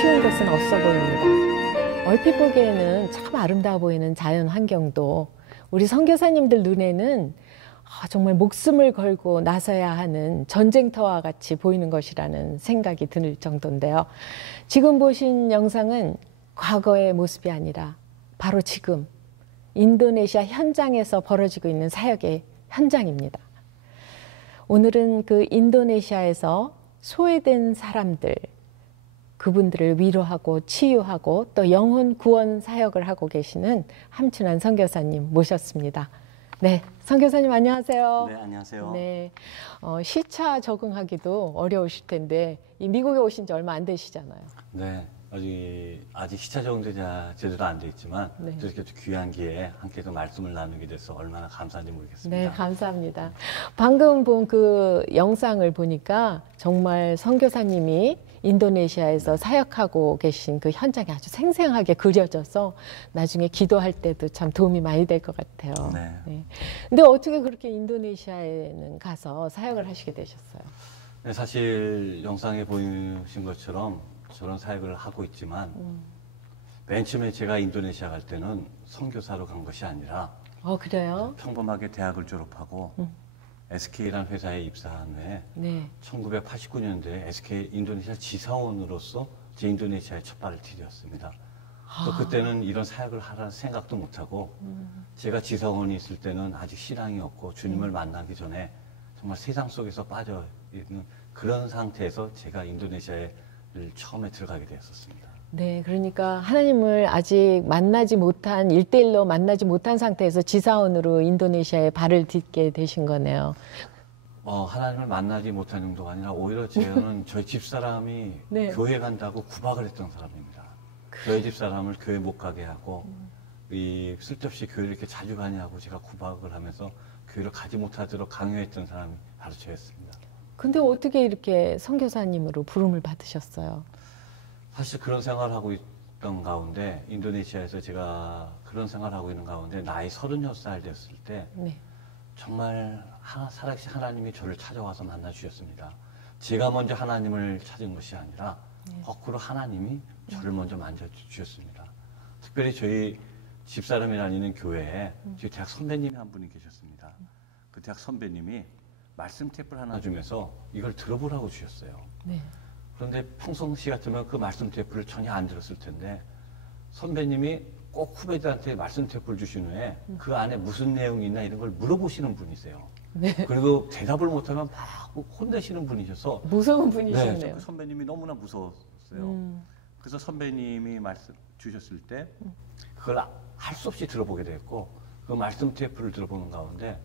쉬운 곳은 없어 보입니다. 얼핏 보기에는 참 아름다워 보이는 자연 환경도 우리 선교사님들 눈에는 정말 목숨을 걸고 나서야 하는 전쟁터와 같이 보이는 것이라는 생각이 들 정도인데요. 지금 보신 영상은 과거의 모습이 아니라 바로 지금 인도네시아 현장에서 벌어지고 있는 사역의 현장입니다. 오늘은 그 인도네시아에서 소외된 사람들, 그분들을 위로하고 치유하고 또 영혼 구원 사역을 하고 계시는 함춘환 선교사님 모셨습니다. 네, 선교사님 안녕하세요. 네, 안녕하세요. 네, 시차 적응하기도 어려우실 텐데 이 미국에 오신 지 얼마 안 되시잖아요. 네, 아직 시차 적응도 제대로 안 돼 있지만 네. 이렇게 귀한 기회에 함께서 말씀을 나누게 돼서 얼마나 감사한지 모르겠습니다. 네, 감사합니다. 방금 본 그 영상을 보니까 정말 선교사님이 인도네시아에서 사역하고 계신 그 현장이 아주 생생하게 그려져서 나중에 기도할 때도 참 도움이 많이 될 것 같아요. 네. 네. 근데 어떻게 그렇게 인도네시아에는 가서 사역을 하시게 되셨어요? 네, 사실 영상에 보이신 것처럼 저런 사역을 하고 있지만 맨 처음에 제가 인도네시아 갈 때는 선교사로 간 것이 아니라 그래요? 평범하게 대학을 졸업하고 SK라는 회사에 입사한 후에 네. 1989년도에 SK 인도네시아 지사원으로서 제 인도네시아에 첫 발을 디뎠습니다. 또 그때는 이런 사역을 하라는 생각도 못하고 제가 지사원이 있을 때는 아직 신앙이 없고 주님을 만나기 전에 정말 세상 속에서 빠져 있는 그런 상태에서 제가 인도네시아에 처음에 들어가게 되었었습니다. 네, 그러니까 하나님을 아직 만나지 못한, 1대1로 만나지 못한 상태에서 지사원으로 인도네시아에 발을 딛게 되신 거네요. 하나님을 만나지 못한 정도가 아니라 오히려 저는 저희 집사람이 네. 교회 간다고 구박을 했던 사람입니다. 저희 집사람을 교회 못 가게 하고 쓸데없이 교회를 이렇게 자주 가냐고 제가 구박을 하면서 교회를 가지 못하도록 강요했던 사람이 바로 저였습니다. 근데 어떻게 이렇게 선교사님으로 부름을 받으셨어요? 사실 그런 생활을 하고 있던 가운데 인도네시아에서 제가 그런 생활을 하고 있는 가운데 나이 36살 됐을 때 네. 정말 살아계신 하나님이 저를 찾아와서 만나 주셨습니다. 제가 먼저 하나님을 찾은 것이 아니라 거꾸로 하나님이 저를 먼저 만져 주셨습니다. 특별히 저희 집사람이 다니는 교회에 저희 대학 선배님이 한 분이 계셨습니다. 그 대학 선배님이 말씀 테이프를 하나 주면서 이걸 들어보라고 주셨어요. 네. 그런데 평상시 같으면 그 말씀 테이프를 전혀 안 들었을 텐데 선배님이 꼭 후배들한테 말씀 테이프를 주신 후에 그 안에 무슨 내용이 있나 이런 걸 물어보시는 분이세요. 네. 그리고 대답을 못하면 막 혼내시는 분이셔서 무서운 네, 분이셨네요. 그 선배님이 너무나 무서웠어요. 그래서 선배님이 말씀 주셨을 때 그걸 할 수 없이 들어보게 됐고 그 말씀 테이프를 들어보는 가운데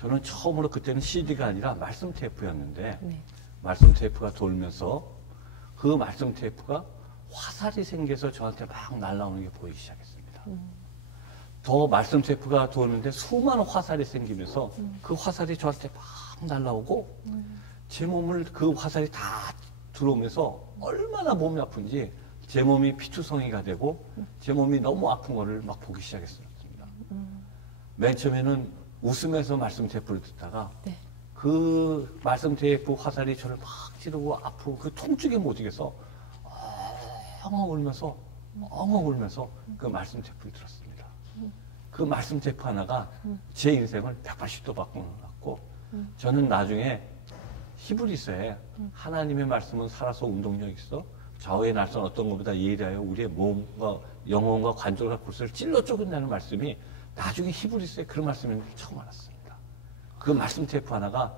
저는 처음으로 그때는 CD가 아니라 말씀 테이프였는데 네. 말씀 테이프가 돌면서 그 말씀 테이프가 화살이 생겨서 저한테 막 날아오는 게 보이기 시작했습니다. 더 말씀 테이프가 돌는데 수많은 화살이 생기면서 그 화살이 저한테 막 날아오고 제 몸을 그 화살이 다 들어오면서 얼마나 몸이 아픈지 제 몸이 피투성이가 되고 제 몸이 너무 아픈 거를 막 보기 시작했습니다. 맨 처음에는 웃으면서 말씀 테이프를 듣다가 네. 그 말씀 테이프 화살이 저를 막 찌르고 아프고 그 통증에 못 이겨서 엉엉 울면서 그 말씀 테이프를 들었습니다. 그 말씀 테이프 하나가 제 인생을 180도 바꿔놨고 저는 나중에 히브리서에 하나님의 말씀은 살아서 운동력 있어 좌우의 날선 어떤 것보다 예리하여 우리의 몸과 영혼과 관절과 골수를 찔러 쪼근다는 말씀이 나중에 히브리서에 그런 말씀이 있는 걸 처음 알았습니다. 그 말씀 테이프 하나가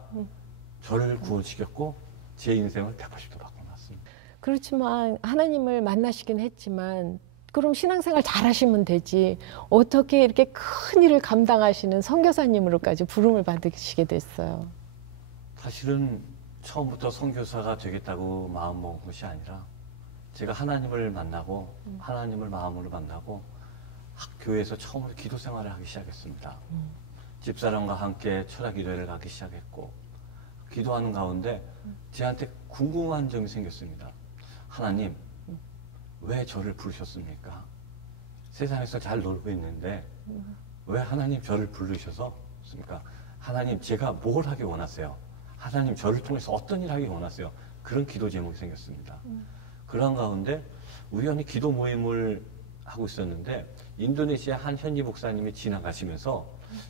저를 구원시켰고 제 인생을 180도 바꿔놨습니다. 그렇지만 하나님을 만나시긴 했지만 그럼 신앙생활 잘하시면 되지 어떻게 이렇게 큰 일을 감당하시는 선교사님으로까지 부름을 받으시게 됐어요? 사실은 처음부터 선교사가 되겠다고 마음먹은 것이 아니라 제가 하나님을 만나고 하나님을 마음으로 만나고 교회에서 처음으로 기도 생활을 하기 시작했습니다. 집사람과 함께 철학 기도회를 가기 시작했고 기도하는 가운데 저한테 궁금한 점이 생겼습니다. 하나님, 왜 저를 부르셨습니까? 세상에서 잘 놀고 있는데 왜 하나님 저를 부르셨습니까? 하나님, 제가 뭘 하기 원하세요? 하나님, 저를 통해서 어떤 일을 하기 원하세요? 그런 기도 제목이 생겼습니다. 그런 가운데 우연히 기도 모임을 하고 있었는데 인도네시아 한 현지 목사님이 지나가시면서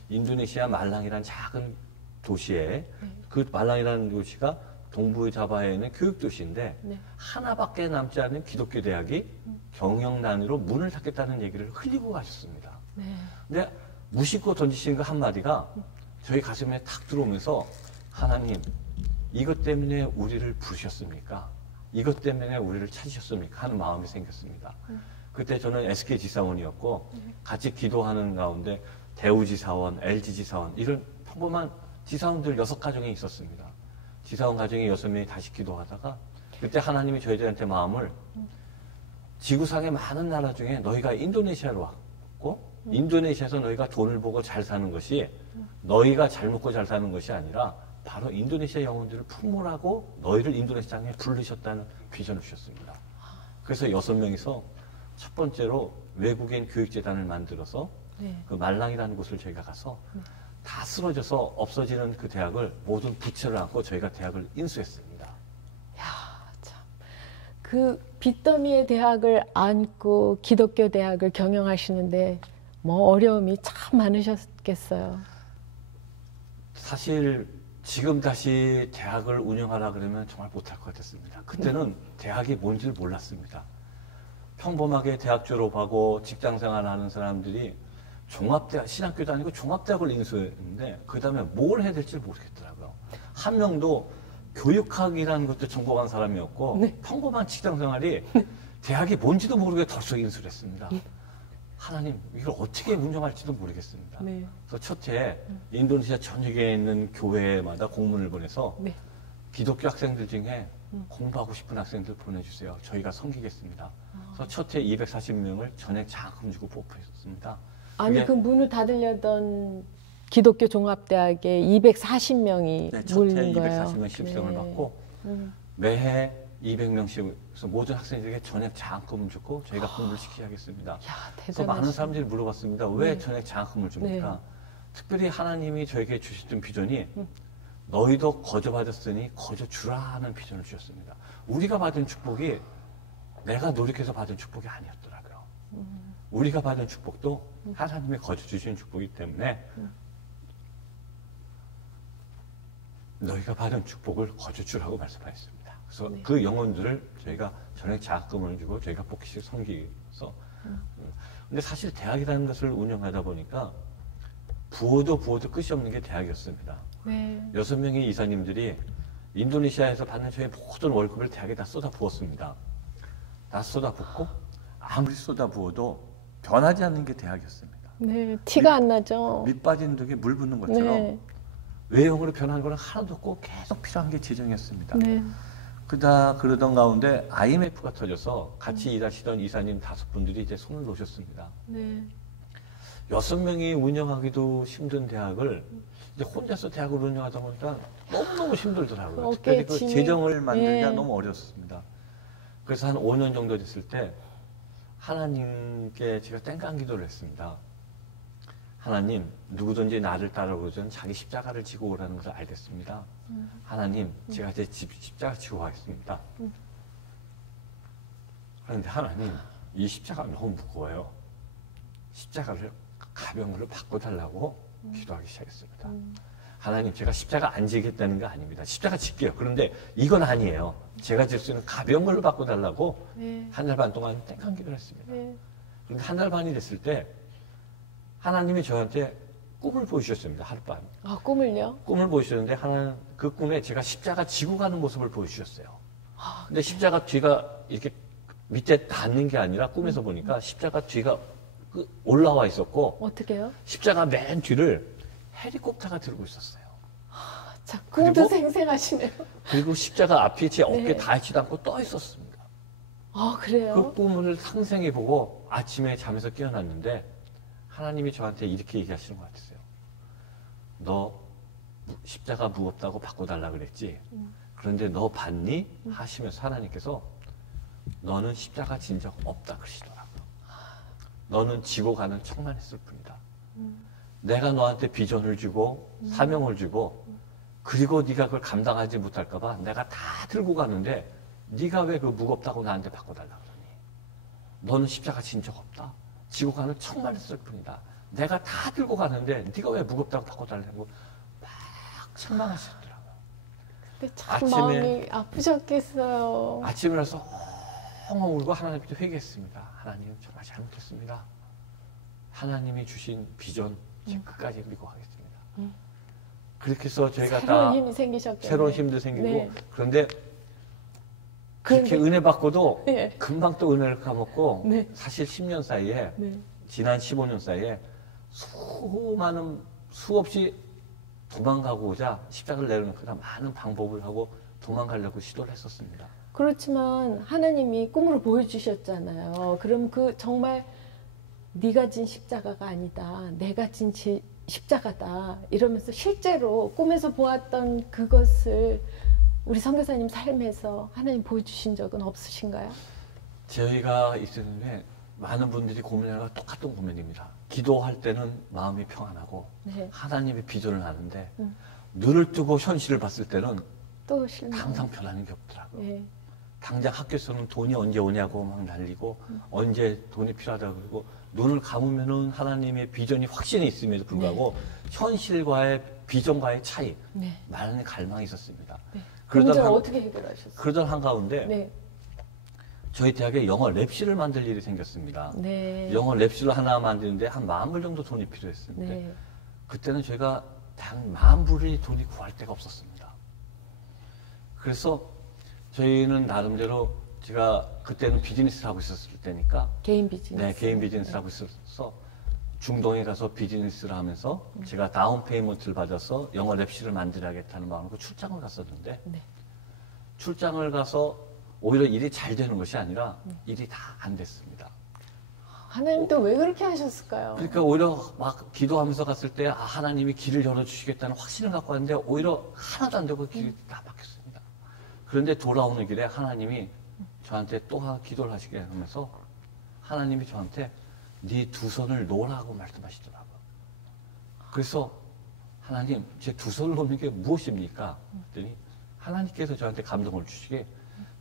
인도네시아 말랑이라는 작은 도시에 그 말랑이라는 도시가 동부 자바에 있는 교육도시인데 네. 하나밖에 남지 않은 기독교 대학이 경영난으로 문을 닫겠다는 얘기를 흘리고 가셨습니다. 네. 근데 무심코 던지신 그 한마디가 저희 가슴에 탁 들어오면서 하나님 이것 때문에 우리를 부르셨습니까? 이것 때문에 우리를 찾으셨습니까? 하는 마음이 생겼습니다. 그때 저는 SK 지사원이었고 같이 기도하는 가운데 대우지사원, LG지사원 이런 평범한 지사원들 6가정이 있었습니다. 지사원 가정이 6명이 다시 기도하다가 그때 하나님이 저희들한테 마음을 지구상의 많은 나라 중에 너희가 인도네시아로 왔고 인도네시아에서 너희가 돈을 보고 잘 사는 것이 너희가 잘 먹고 잘 사는 것이 아니라 바로 인도네시아 영혼들을 풍물하고 너희를 인도네시아에 부르셨다는 비전을 주셨습니다. 그래서 6명이서 첫 번째로 외국인 교육재단을 만들어서 네. 그 말랑이라는 곳을 저희가 가서 다 쓰러져서 없어지는 그 대학을 모든 부채를 안고 저희가 대학을 인수했습니다. 야, 참. 그 빚더미의 대학을 안고 기독교 대학을 경영하시는데 뭐 어려움이 참 많으셨겠어요. 사실 지금 다시 대학을 운영하라 그러면 정말 못할 것 같았습니다. 그때는 대학이 뭔지를 몰랐습니다. 평범하게 대학 졸업하고 직장생활 하는 사람들이 종합대학, 신학교도 아니고 종합대학을 인수했는데 그 다음에 뭘 해야 될지 모르겠더라고요. 한 명도 교육학이라는 것도 전공한 사람이었고 네. 평범한 직장생활이 대학이 뭔지도 모르게 덜썩 인수를 했습니다. 하나님 이걸 어떻게 운영할지도 모르겠습니다. 네. 그래서 첫해 인도네시아 전역에 있는 교회마다 공문을 보내서 네. 기독교 학생들 중에 공부하고 싶은 학생들 보내주세요. 저희가 섬기겠습니다. 그래서 첫해 240명을 전액 장학금 주고 뽑혔습니다. 아니 그 문을 닫으려던 기독교 종합대학에 240명이 네, 첫해 몰린 거예요. 240명 시급생을 네. 받고 매해 200명씩 그래서 모든 학생들에게 전액 장학금을 주고 저희가 공부를 시키겠습니다. 야, 그래서 많은 대단하시네. 사람들이 물어봤습니다. 왜 네. 전액 장학금을 줍니까? 네. 특별히 하나님이 저에게 주셨던 비전이 너희도 거저 받았으니 거저 주라 하는 비전을 주셨습니다. 우리가 받은 축복이 내가 노력해서 받은 축복이 아니었더라고요. 우리가 받은 축복도 하나님이 거저 주신 축복이기 때문에 너희가 받은 축복을 거저 주라고 말씀하셨습니다. 그래서 네. 그 영혼들을 저희가 전액 장학금을 주고 저희가 복귀식 섬기면서 근데 사실 대학이라는 것을 운영하다 보니까 부어도 끝이 없는 게 대학이었습니다. 네. 6명의 이사님들이 인도네시아에서 받는 저희 모든 월급을 대학에 다 쏟아 부었습니다. 다 쏟아 붓고 아무리 쏟아 부어도 변하지 않는 게 대학이었습니다. 네, 티가 안 나죠. 밑 빠진 독에 물 붓는 것처럼 네. 외형으로 변한 거는 하나도 없고 계속 필요한 게 재정이었습니다. 네. 그러던 가운데 IMF가 터져서 같이 일하시던 이사님 5분들이 이제 손을 놓으셨습니다. 네. 6명이 운영하기도 힘든 대학을 이제 혼자서 대학을 운영하다 보니까 너무너무 힘들더라고요. 어깨에 특별히 그 짐이- 재정을 만들기가 예. 너무 어려웠습니다. 그래서 한 5년 정도 됐을 때 하나님께 제가 땡깡 기도를 했습니다. 하나님, 누구든지 나를 따라오든 자기 십자가를 지고 오라는 것을 알겠습니다. 하나님, 제가 제 십자가 지고 가겠습니다. 그런데 하나님, 이 십자가가 너무 무거워요. 십자가를 가벼운 걸로 바꿔달라고 기도하기 시작했습니다. 하나님, 제가 십자가 안 지겠다는 거 아닙니다. 십자가 질게요. 그런데 이건 아니에요. 제가 질 수 있는 가벼운 걸로 바꿔달라고 네. 한 달 반 동안 땡깡 기도를 했습니다. 네. 그런데 한 달 반이 됐을 때 하나님이 저한테 꿈을 보여주셨습니다. 하룻밤. 아, 꿈을요? 꿈을 보여주셨는데 그 꿈에 제가 십자가 지고 가는 모습을 보여주셨어요. 근데 십자가 뒤가 이렇게 밑에 닿는 게 아니라 꿈에서 보니까 십자가 뒤가 올라와 있었고 어떻게요? 십자가 맨 뒤를 헬리콥터가 들고 있었어요. 자, 꿈도 그리고- 생생하시네요. 그리고 십자가 앞이 제 어깨에 네. 닿지도 않고 떠 있었습니다. 아, 그 그래요? 꿈을 상생해 보고 아침에 잠에서 깨어났는데 하나님이 저한테 이렇게 얘기하시는 것 같았어요. 너 십자가 무겁다고 바꿔달라 그랬지. 그런데 너 받니? 하시면서 하나님께서 너는 십자가 진 적 없다 그러시더라고요. 너는 지고 가는 척만 했을 뿐이다. 내가 너한테 비전을 주고 사명을 주고 그리고 네가 그걸 감당하지 못할까 봐 내가 다 들고 가는데 네가 왜 그 무겁다고 나한테 바꿔달라 그러니? 너는 십자가 진 적 없다. 지고 가는 천만 했을 뿐이다. 내가 다 들고 가는데 네가 왜 무겁다고 바꿔달라고 막 책망하시더라고요. 근데 참 마음이 아프셨겠어요. 아침에 일어나서 엉엉 울고 하나님께 회개했습니다. 하나님 정말 잘못했습니다. 하나님이 주신 비전 끝까지 믿고 가겠습니다. 그렇게 해서 저희가 새로운 힘이 생기셨겠네요. 새로운 힘도 생기고 네. 그런데 그렇게 은혜 받고도 네. 금방 또 은혜를 까먹고 네. 사실 10년 사이에 네. 지난 15년 사이에 수없이 도망가고자 십자가를 내려놓고자 많은 방법을 하고 도망가려고 시도를 했었습니다. 그렇지만 하나님이 꿈으로 보여주셨잖아요. 그럼 그 정말 네가 진 십자가가 아니다. 내가 진 십자가다. 이러면서 실제로 꿈에서 보았던 그것을 우리 선교사님 삶에서 하나님 보여주신 적은 없으신가요? 저희가 있었는데 많은 분들이 고민하는 똑같은 고민입니다. 기도할 때는 마음이 평안하고 네. 하나님의 비전을 아는데 눈을 뜨고 현실을 봤을 때는 또 실망. 항상 변하는 게 없더라고요. 네. 당장 학교에서는 돈이 언제 오냐고 막 날리고 언제 돈이 필요하다고 그러고 눈을 감으면은 하나님의 비전이 확신이 있음에도 불구하고 현실과의 비전과의 차이, 네. 많은 갈망이 있었습니다. 네. 그 문제를 어떻게 해결하셨어요? 그러던 한가운데 네. 저희 대학에 영어 랩실을 만들 일이 생겼습니다. 네. 영어 랩실을 하나 만드는데 한 10,000불 정도 돈이 필요했었는데 네. 그때는 저희가 단 10,000불이 돈이 구할 데가 없었습니다. 그래서 저희는 나름대로 제가 그때는 비즈니스를 하고 있었을 때니까 개인 비즈니스. 네, 개인 비즈니스를 하고 있어서 중동에 가서 비즈니스를 하면서 제가 다운 페이먼트를 받아서 영어 랩실을 만들어야겠다는 마음으로 출장을 갔었는데 네. 출장을 가서 오히려 일이 잘 되는 것이 아니라 일이 다 안 됐습니다. 하나님도 왜 그렇게 하셨을까요? 그러니까 오히려 막 기도하면서 갔을 때 하나님이 길을 열어주시겠다는 확신을 갖고 왔는데 오히려 하나도 안 되고 길이 다 막혔습니다. 그런데 돌아오는 길에 하나님이 저한테 또 하나 기도를 하시게 하면서 하나님이 저한테 네 두 손을 놓으라고 말씀하시더라고요. 그래서 하나님 제 두 손을 놓는 게 무엇입니까? 그랬더니 하나님께서 저한테 감동을 주시게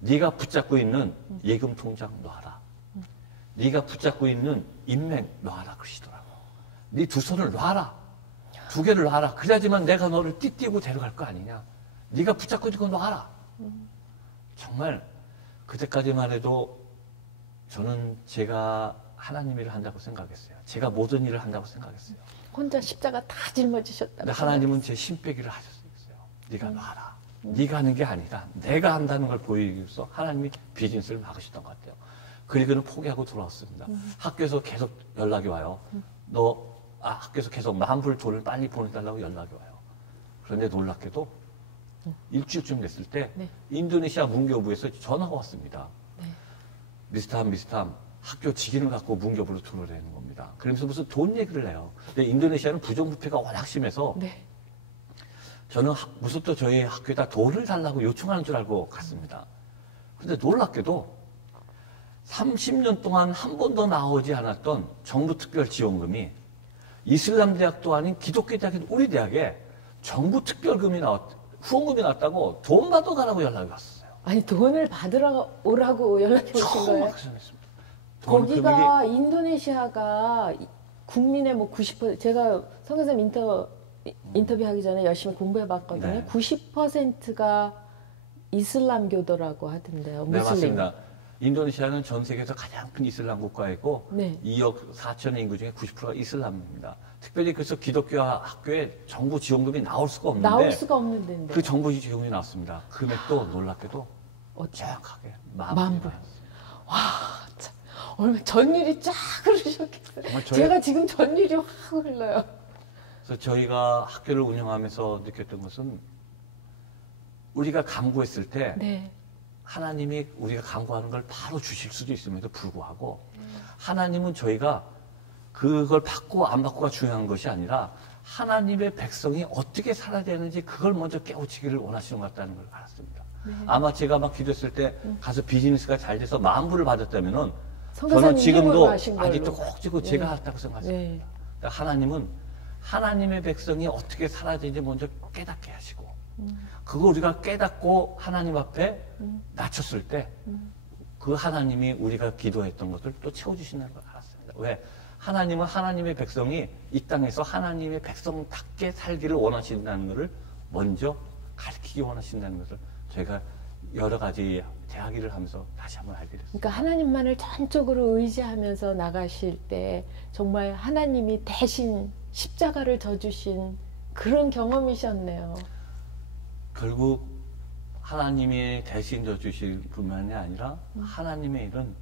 네가 붙잡고 있는 예금 통장 놔라. 네가 붙잡고 있는 인맥 놔라 그러시더라고. 네 두 손을 놔라. 두 개를 놔라. 그래야지만 내가 너를 띠띠고 데려갈 거 아니냐. 네가 붙잡고 있는 거 놔라. 정말 그때까지만 해도 저는 제가 하나님 일을 한다고 생각했어요. 제가 모든 일을 한다고 생각했어요. 혼자 십자가 다 짊어지셨다고. 근데 하나님은 제 신빼기를 하셨어요. 네가 놔라. 네가 하는 게 아니다. 내가 한다는 걸 보이기 위해서 하나님이 비즈니스를 막으셨던 것 같아요. 그리고는 포기하고 돌아왔습니다. 학교에서 계속 연락이 와요. 학교에서 계속 10,000불 돈을 빨리 보내달라고 연락이 와요. 그런데 놀랍게도 일주일쯤 됐을 때 네. 인도네시아 문교부에서 전화가 왔습니다. 네. 미스탐 학교 직인을 갖고 문교부로 들어오려는 겁니다. 그러면서 무슨 돈 얘기를 해요. 근데 인도네시아는 부정부패가 워낙 심해서 네. 저는 무슨 또 저희 학교에다 돈을 달라고 요청하는 줄 알고 갔습니다. 그런데 놀랍게도 30년 동안 한 번도 나오지 않았던 정부 특별 지원금이 이슬람 대학도 아닌 기독교 대학인 우리 대학에 정부 특별금이 후원금이 나왔다고 돈 받아 가라고 연락이 왔어요. 아니 돈을 받으러 오라고 연락이 오신 처음 거예요? 그렇게 생겼습니다. 거기가 인도네시아가 국민의 뭐 90% 제가 선교사님 인터뷰하기 전에 열심히 공부해봤거든요. 네. 90%가 이슬람교도라고 하던데요. 네, 무슬림. 맞습니다. 인도네시아는 전 세계에서 가장 큰 이슬람 국가이고 네. 2억 4천의 인구 중에 90%가 이슬람입니다. 특별히 그래서 기독교 학교에 정부 지원금이 나올 수가 없는데 나올 수가 없는 데인데. 그 정부 지원금이 나왔습니다. 금액도 놀랍게도 정확하게 10,000불. 와, 참. 얼마 전일이 쫙 흐르셨겠어요. 정말 제가 지금 전일이 확 흘러요. 그래서 저희가 학교를 운영하면서 느꼈던 것은 우리가 간구했을 때 네. 하나님이 우리가 간구하는 걸 바로 주실 수도 있음에도 불구하고 하나님은 저희가 그걸 받고 안 받고가 중요한 것이 아니라 하나님의 백성이 어떻게 살아야 되는지 그걸 먼저 깨우치기를 원하시는 것 같다는 걸 알았습니다. 네. 아마 제가 막 기도했을 때 가서 비즈니스가 잘 돼서 10,000불을 받았다면은 저는 선교사님 지금도 힘으로 하신 걸로. 아직도 꼭 지고 네. 제가 했다고 생각합니다. 네. 그러니까 하나님은 하나님의 백성이 어떻게 살아야 되는지 먼저 깨닫게 하시고 그거 우리가 깨닫고 하나님 앞에 낮췄을 때 그 하나님이 우리가 기도했던 것을 또 채워주신다는 걸 알았습니다. 왜? 하나님은 하나님의 백성이 이 땅에서 하나님의 백성답게 살기를 원하신다는 것을 먼저 가르치기 원하신다는 것을 저희가 여러 가지 대학 일을 하면서 다시 한번 알게 됐습니다. 그러니까 하나님만을 전적으로 의지하면서 나가실 때 정말 하나님이 대신 십자가를 져주신 그런 경험이셨네요. 결국 하나님이 대신 져주실 뿐만이 아니라 하나님의 일은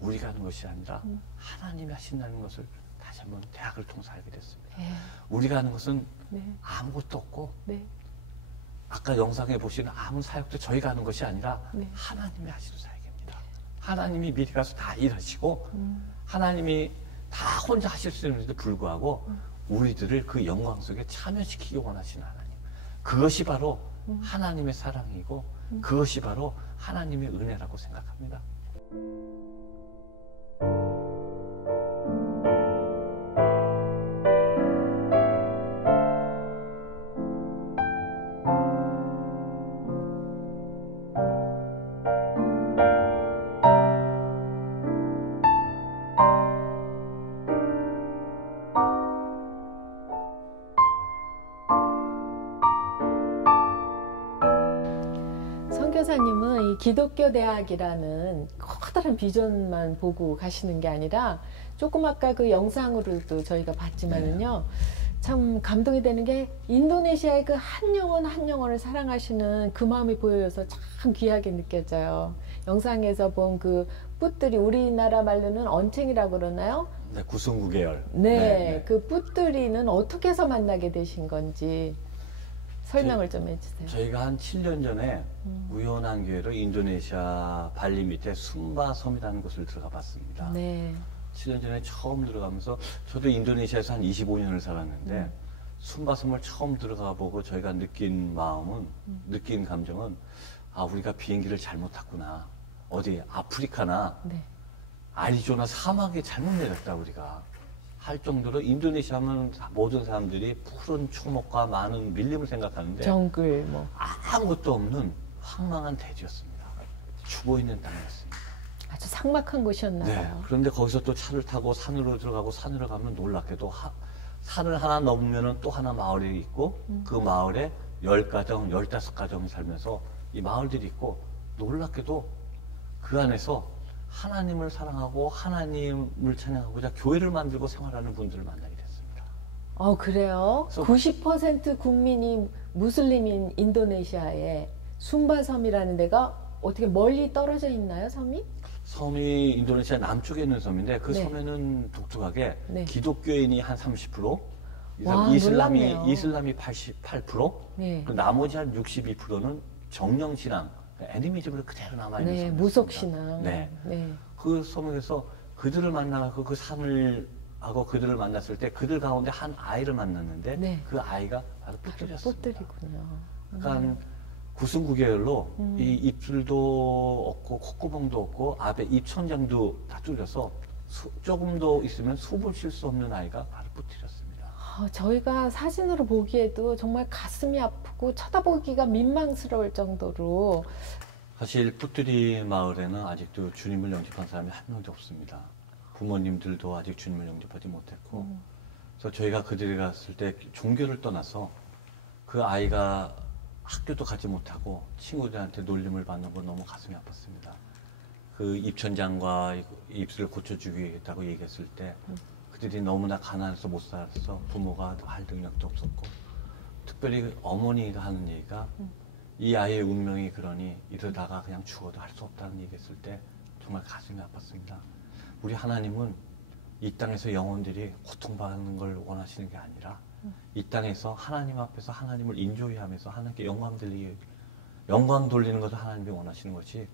우리가 하는 것이 아니라 하나님이 하신다는 것을 다시 한번 대학을 통해서 알게 됐습니다. 네. 우리가 하는 것은 네. 아무것도 없고 네. 아까 영상에 보시는 아무 사역도 저희가 하는 것이 아니라 네. 하나님이 하시는 사역입니다. 하나님이 미리 가서 다 일하시고 하나님이 다 혼자 하실 수 있는데도 불구하고 우리들을 그 영광 속에 참여시키기 원하시는 하나님. 그것이 바로 하나님의 사랑이고 그것이 바로 하나님의 은혜라고 생각합니다. 선교사님은 이 기독교 대학이라는 커다란 비전만 보고 가시는 게 아니라 조금 아까 그 영상으로도 저희가 봤지만은요, 참 감동이 되는 게 인도네시아의 그 한 영혼 한 영혼을 사랑하시는 그 마음이 보여서 참 귀하게 느껴져요. 영상에서 본 그 붓들이 우리나라 말로는 언챙이라고 그러나요? 네, 구승구 계열. 네, 그 붓들이는 어떻게 해서 만나게 되신 건지 설명을 좀 해주세요. 저희가 한 7년 전에 우연한 기회로 인도네시아 발리 밑에 숨바섬이라는 곳을 들어가 봤습니다. 네. 7년 전에 처음 들어가면서 저도 인도네시아에서 한 25년을 살았는데 숨바섬을 처음 들어가 보고 저희가 느낀 마음은 느낀 감정은 아 우리가 비행기를 잘못 탔구나. 어디 아프리카나 네. 아리조나 사막에 잘못 내렸다 우리가 할 정도로 인도네시아 하면 모든 사람들이 푸른 초목과 많은 밀림을 생각하는데 정글 뭐 아무것도 없는 황망한 대지였습니다. 죽어있는 땅이었습니다. 아주 삭막한 곳이었나 네. 봐요. 그런데 거기서 또 차를 타고 산으로 들어가고 산으로 가면 놀랍게도 산을 하나 넘으면 또 하나 마을이 있고 그 마을에 10가정, 15가정이 살면서 이 마을들이 있고 놀랍게도 그 안에서 하나님을 사랑하고 하나님을 찬양하고자 교회를 만들고 생활하는 분들을 만나게 됐습니다. 그래요? 90% 국민이 무슬림인 인도네시아에 숨바섬이라는 데가 어떻게 멀리 떨어져 있나요, 섬이? 섬이 인도네시아 남쪽에 있는 섬인데 그 네. 섬에는 독특하게 네. 기독교인이 한 30%, 와, 놀랍네요. 이슬람이 88%, 네. 그 나머지 한 62%는 정령신앙, 애니미즘으로 그대로 남아있는 네, 섬이었습니다. 무속신앙. 네. 네. 그 섬에서 그들을 만나고 그 산을 하고 그들을 만났을 때 그들 가운데 한 아이를 만났는데 네. 그 아이가 바로 뿔들이었습니다. 꽃들이군요. 그러니까 구승구계열로 이 입술도 없고 콧구멍도 없고 앞에 입천장도 다 뚫려서 조금 더 있으면 숨을 쉴 수 없는 아이가 바로 뿔들이었습니다. 저희가 사진으로 보기에도 정말 가슴이 아프고 쳐다보기가 민망스러울 정도로 사실 푸뜨리 마을에는 아직도 주님을 영접한 사람이 한 명도 없습니다. 부모님들도 아직 주님을 영접하지 못했고 그래서 저희가 그들이 갔을 때 종교를 떠나서 그 아이가 학교도 가지 못하고 친구들한테 놀림을 받는 건 너무 가슴이 아팠습니다. 그 입천장과 입술을 고쳐주겠다고 얘기했을 때 그들이 너무나 가난해서 못 살아서 부모가 할 능력도 없었고 특별히 어머니가 하는 얘기가 이 아이의 운명이 그러니 이러다가 그냥 죽어도 할 수 없다는 얘기했을 때 정말 가슴이 아팠습니다. 우리 하나님은 이 땅에서 영혼들이 고통받는 걸 원하시는 게 아니라 이 땅에서 하나님 앞에서 하나님을 인조해하면서 하나님께 영광 돌리는 것을 하나님이 원하시는 것이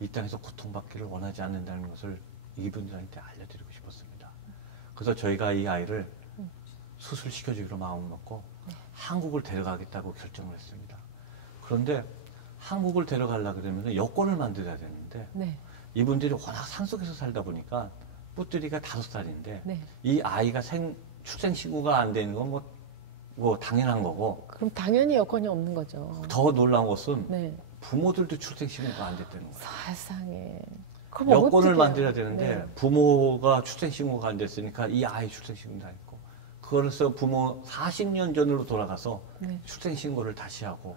이 땅에서 고통받기를 원하지 않는다는 것을 이분들한테 알려드리고 싶었습니다. 그래서 저희가 이 아이를 수술시켜주기로 마음을 먹고 한국을 데려가겠다고 결정을 했습니다. 그런데 한국을 데려가려고 그러면 여권을 만들어야 되는데 네. 이분들이 워낙 산속에서 살다 보니까 뿔뜨리가 5살인데 네. 이 아이가 출생신고가 안 되는 건 뭐 당연한 거고 그럼 당연히 여건이 없는 거죠. 더 놀라운 것은 네. 부모들도 출생신고가 안 됐다는 거예요. 세상에. 그럼 여건을 어떡해요? 만들어야 되는데 네. 부모가 출생신고가 안 됐으니까 이 아이 출생신고도 안 했고 그래서 부모 40년 전으로 돌아가서 네. 출생신고를 다시 하고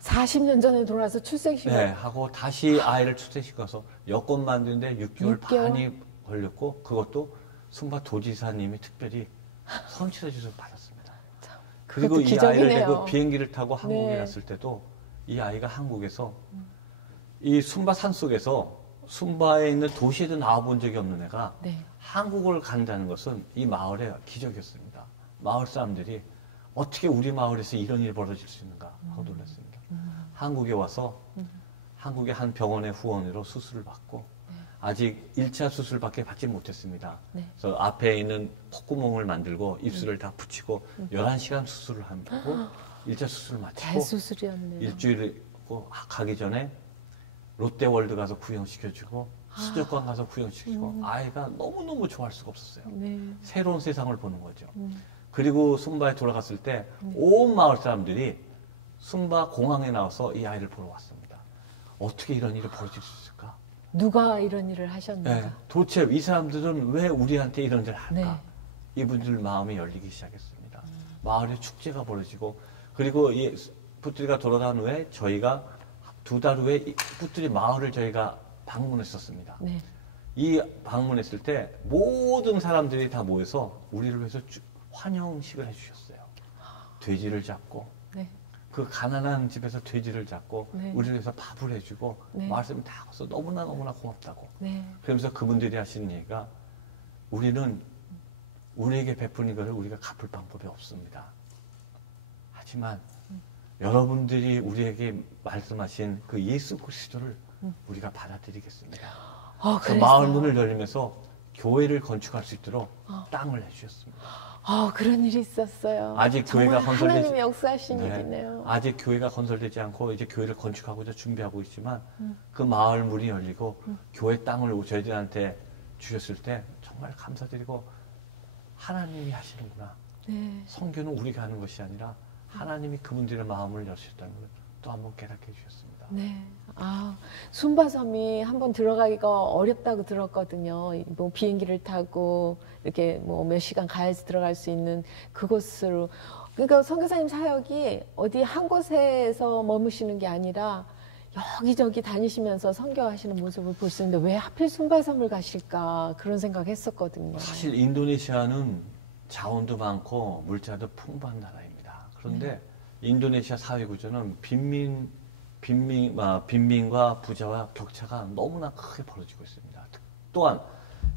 40년 전에 돌아와서 출생신고. 네, 하고 다시 아이를 출생시켜서 여권 만드는데 6개월 6개월? 반이 걸렸고 그것도 순바 도지사님이 특별히 성취해 주셔서 받았습니다. 그리고 그것도 이 아이를 기적이네요. 내고 비행기를 타고 한국에 네. 갔을 때도 이 아이가 한국에서 이 순바 산속에서 순바에 있는 도시에도 나와본 적이 없는 애가 네. 한국을 간다는 것은 이 마을의 기적이었습니다. 마을 사람들이 어떻게 우리 마을에서 이런 일이 벌어질 수 있는가 하고 놀랐습니다. 한국에 와서 한국의 한 병원의 후원으로 수술을 받고 아직 1차 수술밖에 받지 못했습니다. 네. 그래서 앞에 있는 콧구멍을 만들고 입술을 다 붙이고 11시간 수술을 하고 1차 수술을 마치고 대수술이었네요. 일주일 가기 전에 롯데월드 가서 구경시켜주고 수족관 가서 구경시켜주고 아이가 너무너무 좋아할 수가 없었어요. 네. 새로운 세상을 보는 거죠. 그리고 순바에 돌아갔을 때 온 마을 사람들이 순바 공항에 나와서 이 아이를 보러 왔습니다. 어떻게 이런 일이 벌어질 수 있을까? 누가 이런 일을 하셨는가? 네, 도대체 이 사람들은 왜 우리한테 이런 일을 할까? 네. 이분들 마음이 열리기 시작했습니다. 마을에 축제가 벌어지고 그리고 이 붓들이가 돌아간 후에 저희가 2달 후에 이 붓들이 마을을 저희가 방문했었습니다. 네. 이 방문했을 때 모든 사람들이 다 모여서 우리를 위해서 환영식을 해주셨어요. 돼지를 잡고 네. 그 가난한 집에서 돼지를 잡고 네. 우리를 위해서 밥을 해주고 네. 말씀을 다 하고서 너무나 고맙다고. 네. 그러면서 그분들이 하시는 얘기가 우리는 우리에게 베푼 이거를 우리가 갚을 방법이 없습니다. 하지만 여러분들이 우리에게 말씀하신 그 예수 그리스도를 우리가 받아들이겠습니다. 그 마을 문을 열리면서 교회를 건축할 수 있도록 땅을 해주셨습니다. 그런 일이 있었어요. 아직 교회가 건설되지 하나님의 역사하신 일이네요. 아직 교회가 건설되지 않고 이제 교회를 건축하고자 준비하고 있지만 그 마을 문이 열리고 교회 땅을 저희들한테 주셨을 때 정말 감사드리고 하나님이 하시는구나. 네. 선교는 우리가 하는 것이 아니라 하나님이 그분들의 마음을 여셨다는 걸 또 한번 깨닫게 해주셨습니다. 네. 순바섬이 한번 들어가기가 어렵다고 들었거든요. 뭐 비행기를 타고 이렇게 뭐 몇 시간 가야지 들어갈 수 있는 그곳으로. 그러니까 선교사님 사역이 어디 한 곳에서 머무시는 게 아니라 여기저기 다니시면서 선교하시는 모습을 볼 수 있는데 왜 하필 순바섬을 가실까 그런 생각했었거든요. 사실 인도네시아는 자원도 많고 물자도 풍부한 나라입니다. 그런데 인도네시아 사회 구조는 빈민과 부자와 격차가 너무나 크게 벌어지고 있습니다. 또한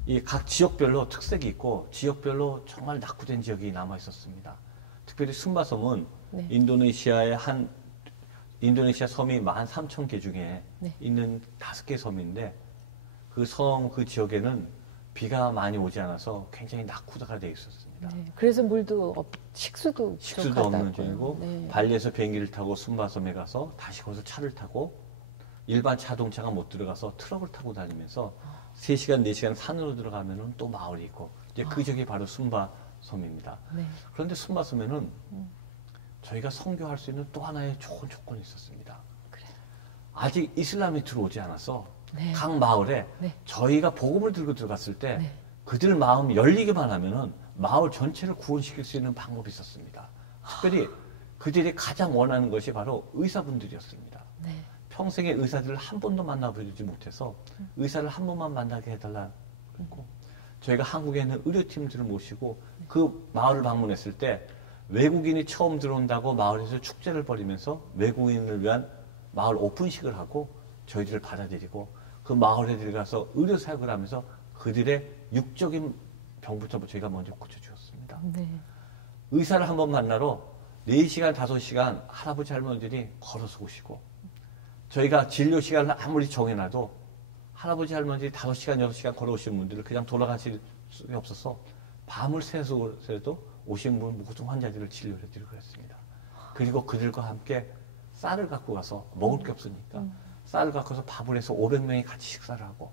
이 각 지역별로 특색이 있고 지역별로 정말 낙후된 지역이 남아 있었습니다. 특별히 순바섬은 네. 인도네시아 섬이 13,000개 중에 네. 있는 5개 섬인데 그 지역에는 비가 많이 오지 않아서 굉장히 낙후가 되어 있었습니다. 네. 그래서 물도 식수도 없는 중이고 네. 발리에서 비행기를 타고 순바섬에 가서 다시 거기서 차를 타고 일반 자동차가 못 들어가서 트럭을 타고 다니면서 3시간, 4시간 산으로 들어가면은 또 마을이 있고 이제 그 지역이 바로 순바섬입니다. 네. 그런데 순바섬에는 저희가 선교할 수 있는 또 하나의 좋은 조건이 있었습니다. 그래요. 아직 이슬람이 들어오지 않아서 네. 각 마을에 네. 저희가 복음을 들고 들어갔을 때 네. 그들 마음이 열리기만 하면은 마을 전체를 구원시킬 수 있는 방법이 있었습니다. 특별히 그들이 가장 원하는 것이 바로 의사분들이었습니다. 네. 평생에 의사들을 한 번도 만나보지 못해서 의사를 한 번만 만나게 해달라 그랬고 저희가 한국에 있는 의료팀들을 모시고 그 마을을 방문했을 때 외국인이 처음 들어온다고 마을에서 축제를 벌이면서 외국인을 위한 마을 오픈식을 하고 저희들을 받아들이고 그 마을에 들어가서 의료 사역을 하면서 그들의 육적인 병부터 저희가 먼저 고쳐주었습니다. 네. 의사를 한번 만나러 4시간, 5시간 할아버지 할머니들이 걸어서 오시고 저희가 진료 시간을 아무리 정해놔도 할아버지 할머니들이 5시간, 6시간 걸어오신 분들을 그냥 돌아가실 수 없어서 밤을 새서라도 오신 분 모든 환자들을 진료해드리고 그랬습니다. 그리고 그들과 함께 쌀을 갖고 가서 먹을 게 없으니까 쌀을 갖고 가서 밥을 해서 500명이 같이 식사를 하고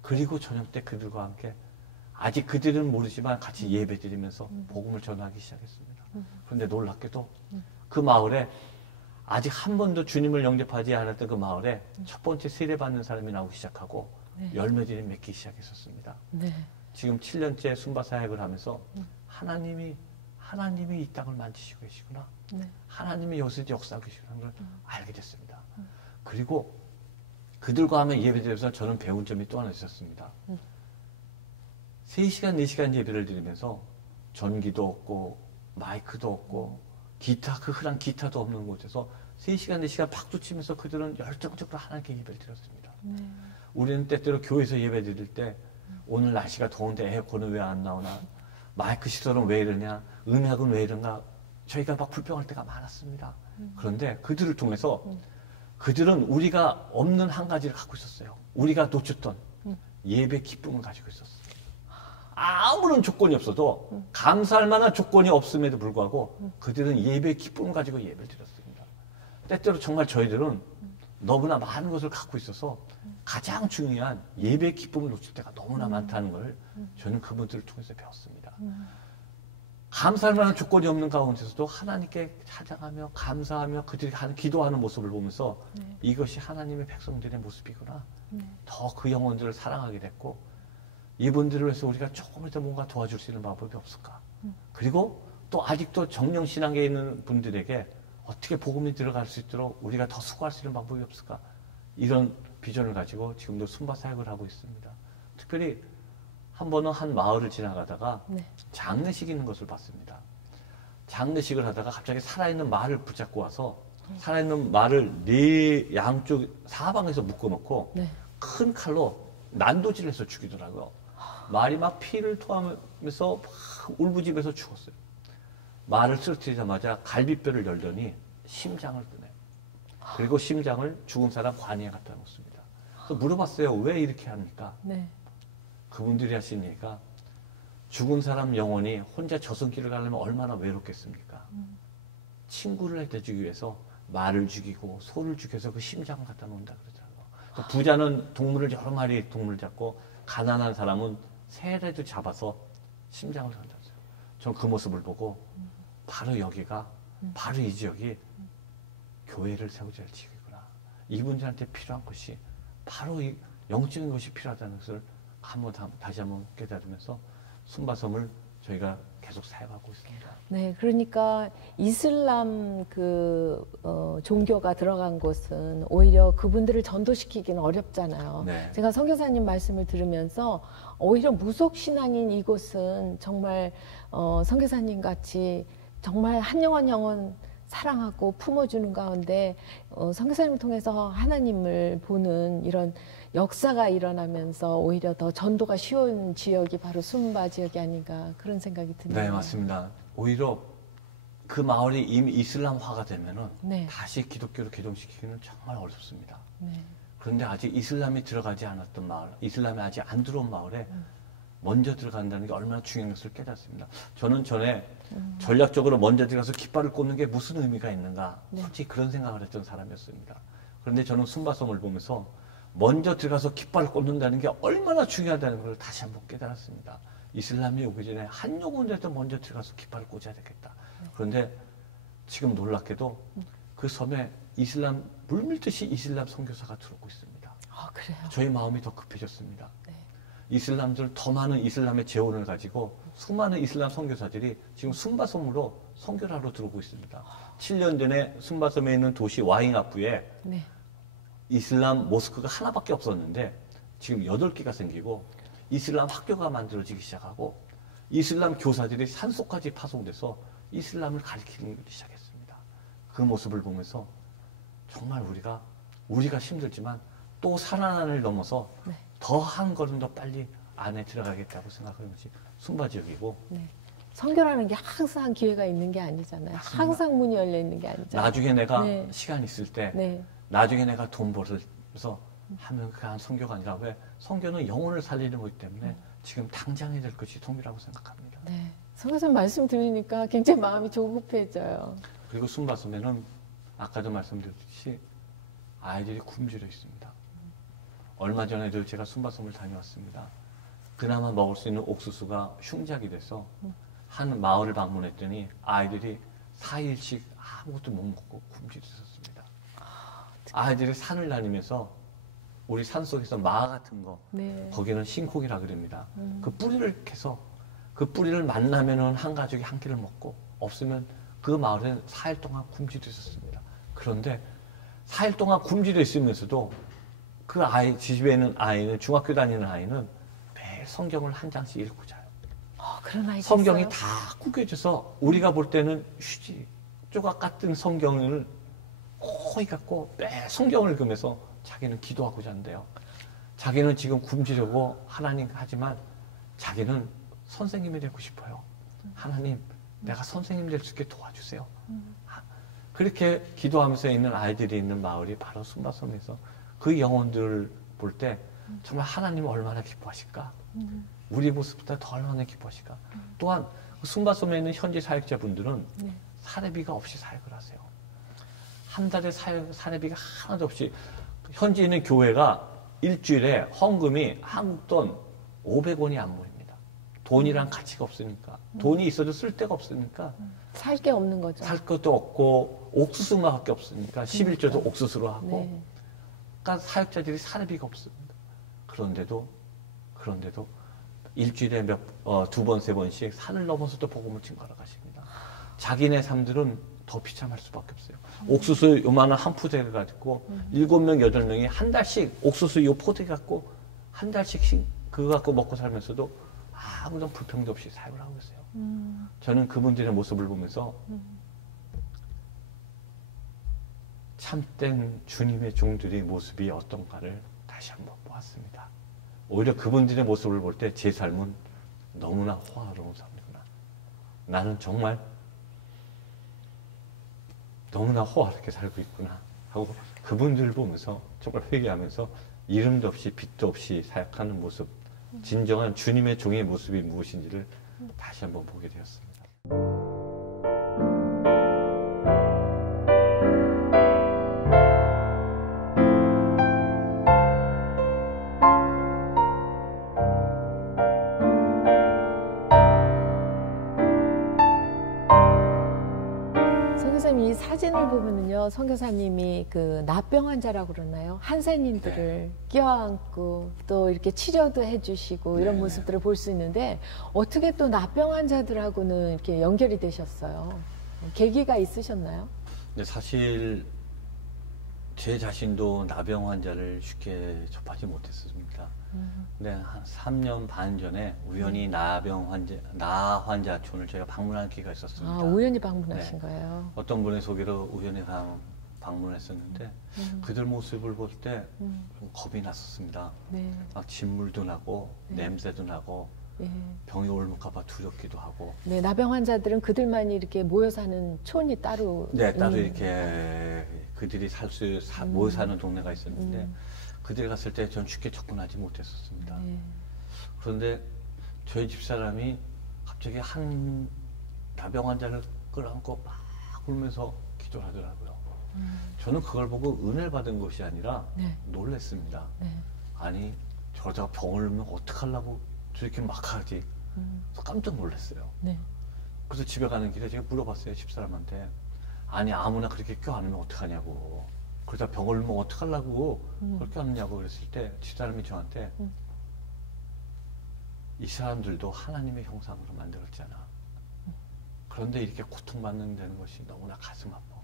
그리고 저녁 때 그들과 함께 아직 그들은 모르지만 같이 예배드리면서 복음을 전하기 시작했습니다. 그런데 놀랍게도 그 마을에 아직 한 번도 주님을 영접하지 않았던 그 마을에 첫 번째 세례받는 사람이 나오기 시작하고 네. 열매들이 맺기 시작했었습니다. 네. 지금 7년째 순바 사역을 하면서 하나님이 이 땅을 만지시고 계시구나. 네. 하나님이 여기서 역사하고 계시구나 걸 알게 됐습니다. 그리고 그들과 하면 예배드려서 저는 배운 점이 또 하나 있었습니다. 3시간, 4시간 예배를 드리면서 전기도 없고 마이크도 없고 기타, 그 흔한 기타도 없는 곳에서 3시간, 4시간 박수 치면서 그들은 열정적으로 하나님께 예배를 드렸습니다. 우리는 때때로 교회에서 예배 드릴 때 오늘 날씨가 더운데 에어컨은 왜 안 나오나, 마이크 시설은 왜 이러냐, 음악은 왜 이러나, 저희가 막 불평할 때가 많았습니다. 그런데 그들을 통해서 그들은 우리가 없는 한 가지를 갖고 있었어요. 우리가 놓쳤던 예배 기쁨을 가지고 있었어요. 아무런 조건이 없어도 감사할 만한 조건이 없음에도 불구하고 그들은 예배 기쁨을 가지고 예배를 드렸습니다. 때때로 정말 저희들은 너무나 많은 것을 갖고 있어서 가장 중요한 예배 기쁨을 놓칠 때가 너무나 많다는 걸 저는 그분들을 통해서 배웠습니다. 감사할 만한 조건이 없는 가운데서도 하나님께 찬양하며 감사하며 그들이 기도하는 모습을 보면서 이것이 하나님의 백성들의 모습이구나. 더 그 영혼들을 사랑하게 됐고, 이분들을 위해서 우리가 조금이라도 뭔가 도와줄 수 있는 방법이 없을까. 그리고 또 아직도 정령신앙에 있는 분들에게 어떻게 복음이 들어갈 수 있도록 우리가 더 수고할 수 있는 방법이 없을까. 이런 비전을 가지고 지금도 순바 사역을 하고 있습니다. 특별히 한 번은 한 마을을 지나가다가 장례식 있는 것을 봤습니다. 장례식을 하다가 갑자기 살아있는 말을 붙잡고 와서 살아있는 말을 네 양쪽 사방에서 묶어놓고 큰 칼로 난도질해서 죽이더라고요. 말이 막 피를 토하면서 막 울부짖으면서 죽었어요. 말을 쓰러뜨리자마자 갈비뼈를 열더니 심장을 꺼내. 그리고 심장을 죽은 사람 관이에 갖다 놓습니다. 그래서 물어봤어요. 왜 이렇게 합니까? 그분들이 하신 얘기가, 죽은 사람 영혼이 혼자 저승길을 가려면 얼마나 외롭겠습니까? 친구를 해주기 위해서 말을 죽이고 소를 죽여서 그 심장을 갖다 놓는다 그러더라고요. 부자는 동물을 여러 마리 동물 잡고 가난한 사람은 새라도 잡아서 심장을 던졌어요. 전 그 모습을 보고 바로 여기가 바로 이 지역이 교회를 세우자 할 지역이구나. 이분들한테 필요한 것이 바로 이 영적인 것이 필요하다는 것을 다시 한번 깨달으면서 순바섬을 저희가 계속 사용하고 있습니다. 네, 그러니까 이슬람 종교가 들어간 곳은 오히려 그분들을 전도시키기는 어렵잖아요. 제가 선교사님 말씀을 들으면서 오히려 무속 신앙인 이곳은 정말 선교사님 같이 정말 한 영혼 영혼 사랑하고 품어주는 가운데 선교사님을 통해서 하나님을 보는 이런 역사가 일어나면서 오히려 더 전도가 쉬운 지역이 바로 순바 지역이 아닌가 그런 생각이 드네요. 네, 맞습니다. 오히려 그 마을이 이미 이슬람화가 되면은 다시 기독교로 개종시키기는 정말 어렵습니다. 그런데 아직 이슬람이 들어가지 않았던 마을, 이슬람이 아직 안 들어온 마을에 먼저 들어간다는 게 얼마나 중요한 것을 깨닫습니다. 저는 전에 전략적으로 먼저 들어가서 깃발을 꽂는 게 무슨 의미가 있는가, 솔직히 그런 생각을 했던 사람이었습니다. 그런데 저는 순바섬을 보면서 먼저 들어가서 깃발을 꽂는다는 게 얼마나 중요하다는 걸 다시 한번 깨달았습니다. 이슬람이 오기 전에 한 영혼이라도 먼저 들어가서 깃발을 꽂아야 되겠다. 그런데 지금 놀랍게도 그 섬에 물밀듯이 이슬람 선교사가 들어오고 있습니다. 아, 그래요? 저희 마음이 더 급해졌습니다. 이슬람들, 더 많은 이슬람의 재원을 가지고 수많은 이슬람 선교사들이 지금 순바섬으로 선교를 하러 들어오고 있습니다. 7년 전에 순바섬에 있는 도시 와잉아프에 이슬람 모스크가 하나밖에 없었는데 지금 8개가 생기고 이슬람 학교가 만들어지기 시작하고 이슬람 교사들이 산속까지 파송돼서 이슬람을 가르치기 시작했습니다. 그 모습을 보면서 정말 우리가 힘들지만 또 살아난을 넘어서 더 한 걸음 더 빨리 안에 들어가겠다고 생각하는 것이 순바 지역이고. 선교라는 게 항상 기회가 있는 게 아니잖아요. 맞습니다. 항상 문이 열려 있는 게 아니잖아요. 나중에 내가 시간 있을 때, 나중에 내가 돈 벌어서 하면 그한 선교가 아니라, 왜 선교는 영혼을 살리는 거기 때문에 지금 당장 해야 될 것이 선교라고 생각합니다. 선교사님 말씀 들으니까 굉장히 마음이 조급해져요. 그리고 순바섬에는 아까도 말씀드렸듯이 아이들이 굶주려 있습니다. 얼마 전에도 제가 순바섬을 다녀왔습니다. 그나마 먹을 수 있는 옥수수가 흉작이 돼서 한 마을을 방문했더니 아이들이 4일씩 아무것도 못 먹고 굶주려 있었습니다. 아이들이 산을 다니면서 우리 산속에서 마아 같은 거 네. 거기는 싱콩이라 그럽니다. 그 뿌리를 캐서 그 뿌리를 만나면은 한 가족이 한 끼를 먹고 없으면 그 마을에는 4일 동안 굶주려 있었습니다. 그런데 4일 동안 굶주려 있으면서도 그 아이, 집에 있는 아이는, 중학교 다니는 아이는 매일 성경을 한 장씩 읽고 자요. 그런 아이가 성경이 있어요? 다 구겨져서 우리가 볼 때는 휴지 조각 같은 성경을 거의 갖고 매일 성경을 읽으면서 자기는 기도하고 잔대요. 자기는 지금 굶주려고 하나님 하지만 자기는 선생님이 되고 싶어요. 하나님, 내가 선생님 될 수 있게 도와주세요. 그렇게 기도하면서 있는 아이들이 있는 마을이 바로 순바섬에서 그 영혼들을 볼 때 정말 하나님은 얼마나 기뻐하실까? 우리 모습보다 더 얼마나 기뻐하실까? 또한 순바섬에 있는 현지 사역자분들은 네. 사례비가 없이 사역을 하세요. 한 달에 사례비가 하나도 없이 현지에 있는 교회가 일주일에 헌금이 한국 돈 500원이 안 모입니다. 돈이란 가치가 없으니까. 돈이 있어도 쓸 데가 없으니까. 살 게 없는 거죠. 살 것도 없고 옥수수만밖에 없으니까 11조도 옥수수로 하고 네. 그러니까 사역자들이 사례비가 없습니다. 그런데도 일주일에 두 번, 세 번씩 산을 넘어서도 복음을 증거하러 가십니다. 자기네 삶들은 더 비참할 수밖에 없어요. 옥수수 요만한 한 포대를 가지고 7명, 8명이 한 달씩 옥수수 요 포대 갖고 한 달씩 그거 갖고 먹고 살면서도 아무런 불평도 없이 사역을 하고 있어요. 저는 그분들의 모습을 보면서 참된 주님의 종들의 모습이 어떤가를 다시 한번 보았습니다. 오히려 그분들의 모습을 볼 때 제 삶은 너무나 호화로운 삶이구나. 나는 정말 너무나 호화롭게 살고 있구나 하고 그분들을 보면서 정말 회개하면서 이름도 없이 빛도 없이 사역하는 모습, 진정한 주님의 종의 모습이 무엇인지를 다시 한번 보게 되었습니다. 선교사님 이 사진을 보면은요, 선교사님이 그 납병 환자라고 그러나요? 한센인들을 네. 껴안고 또 이렇게 치료도 해주시고 이런 네. 모습들을 볼 수 있는데 어떻게 또 납병 환자들하고는 이렇게 연결이 되셨어요? 계기가 있으셨나요? 근데 사실 제 자신도 나병 환자를 쉽게 접하지 못했습니다. 근데 한 3년 반 전에 우연히 나 환자촌을 제가 방문한 기회가 있었습니다. 아, 우연히 방문하신 네. 거예요? 어떤 분의 소개로 우연히 방문했었는데 그들 모습을 볼 때 좀 겁이 났었습니다. 네. 막 진물도 나고 냄새도 나고 예. 병이 옮을까봐 두렵기도 하고. 네, 나병 환자들은 그들만이 이렇게 모여 사는 촌이 따로 네, 따로 있는 이렇게 그들이 모여 사는 동네가 있었는데 그들 갔을 때 전 쉽게 접근하지 못했었습니다. 네. 그런데 저희 집사람이 갑자기 한 나병 환자를 끌어안고 막 울면서 기도를 하더라고요. 저는 그걸 보고 은혜를 받은 것이 아니라 네. 놀랬습니다. 네. 아니 저러다가 병을 울면 어떡하려고 저렇게 막 하지. 그래서 깜짝 놀랐어요. 네. 그래서 집에 가는 길에 제가 물어봤어요, 집사람한테. 아니 아무나 그렇게 껴안으면 어떡하냐고. 그러다 병을 울면 어떡하려고 그렇게 하느냐고 그랬을 때 집사람이 저한테 이 사람들도 하나님의 형상으로 만들었잖아. 그런데 이렇게 고통받는다는 것이 너무나 가슴 아파.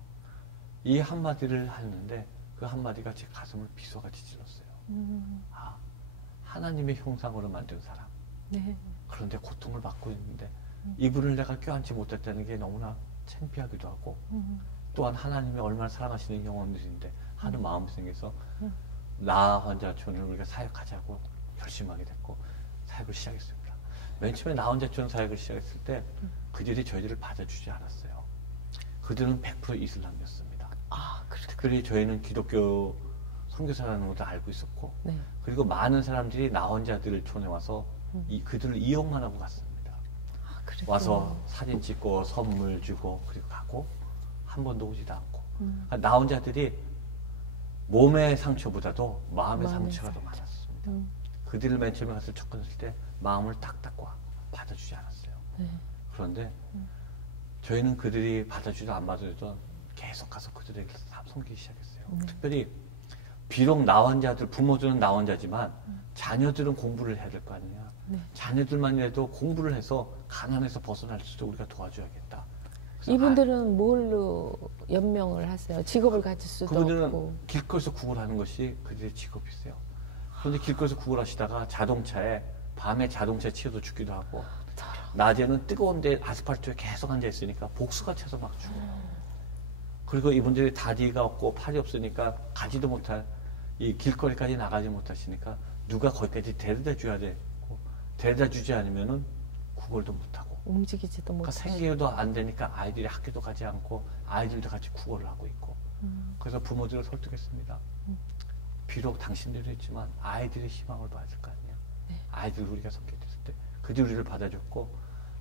이 한마디를 하는데 그 한마디가 제 가슴을 비서같이 찔렀어요. 아, 하나님의 형상으로 만든 사람. 네. 그런데 고통을 받고 있는데 이분을 내가 껴안지 못했다는 게 너무나 창피하기도 하고 또한 하나님이 얼마나 사랑하시는 영혼들인데 하는 마음이 생겨서 나 환자촌을 우리가 사역하자고 결심하게 됐고 사역을 시작했습니다. 맨 처음에 나 환자촌 사역을 시작했을 때 그들이 저희들을 받아주지 않았어요. 그들은 100% 이슬람이었습니다. 아, 그렇군요. 특별히 저희는 기독교 선교사라는 것도 알고 있었고 네. 그리고 많은 사람들이 나 환자들 촌에 와서 그들을 이용만 하고 갔습니다. 아, 그랬구나. 와서 사진 찍고 선물 주고 그리고 가고 한 번도 오지도 않고 나 환자들이 몸의 상처보다도 마음의 상처가 더 많았습니다. 그들을 맨 처음에 가서 접근했을 때 마음을 딱 닫고 받아주지 않았어요. 네. 그런데 저희는 그들이 받아주든 안 받아주든 계속 가서 그들에게 섬기기 시작했어요. 특별히 비록 나환자들, 부모들은 나환자지만 자녀들은 공부를 해야 될 거 아니냐. 네. 자녀들만이라도 공부를 해서 가난에서 벗어날 수 있도록 우리가 도와줘야겠다. 이분들은 뭘로 연명을 하세요? 직업을 가질 수도 그분들은 없고. 길거리에서 구걸하는 것이 그들의 직업이세요. 그런데 길거리에서 구걸하시다가 밤에 자동차에 치여서 죽기도 하고, 낮에는 뜨거운데 아스팔트에 계속 앉아 있으니까 복수가 차서 막 죽어요. 그리고 이분들이 다리가 없고 팔이 없으니까 가지도 못할 이 길거리까지 나가지 못하시니까 누가 거기까지 데려다 줘야 되고, 데려다 주지 않으면은 구걸도 못하고, 움직이지도 그러니까 못하고. 생계도 안 되니까 아이들이 학교도 가지 않고 아이들도 같이 구걸을 하고 있고. 그래서 부모들을 설득했습니다. 비록 당신들도 있지만 아이들의 희망을 봐야 될 거 아니냐. 네. 아이들을 우리가 섬기게 됐을 때 그들이 우리를 받아줬고,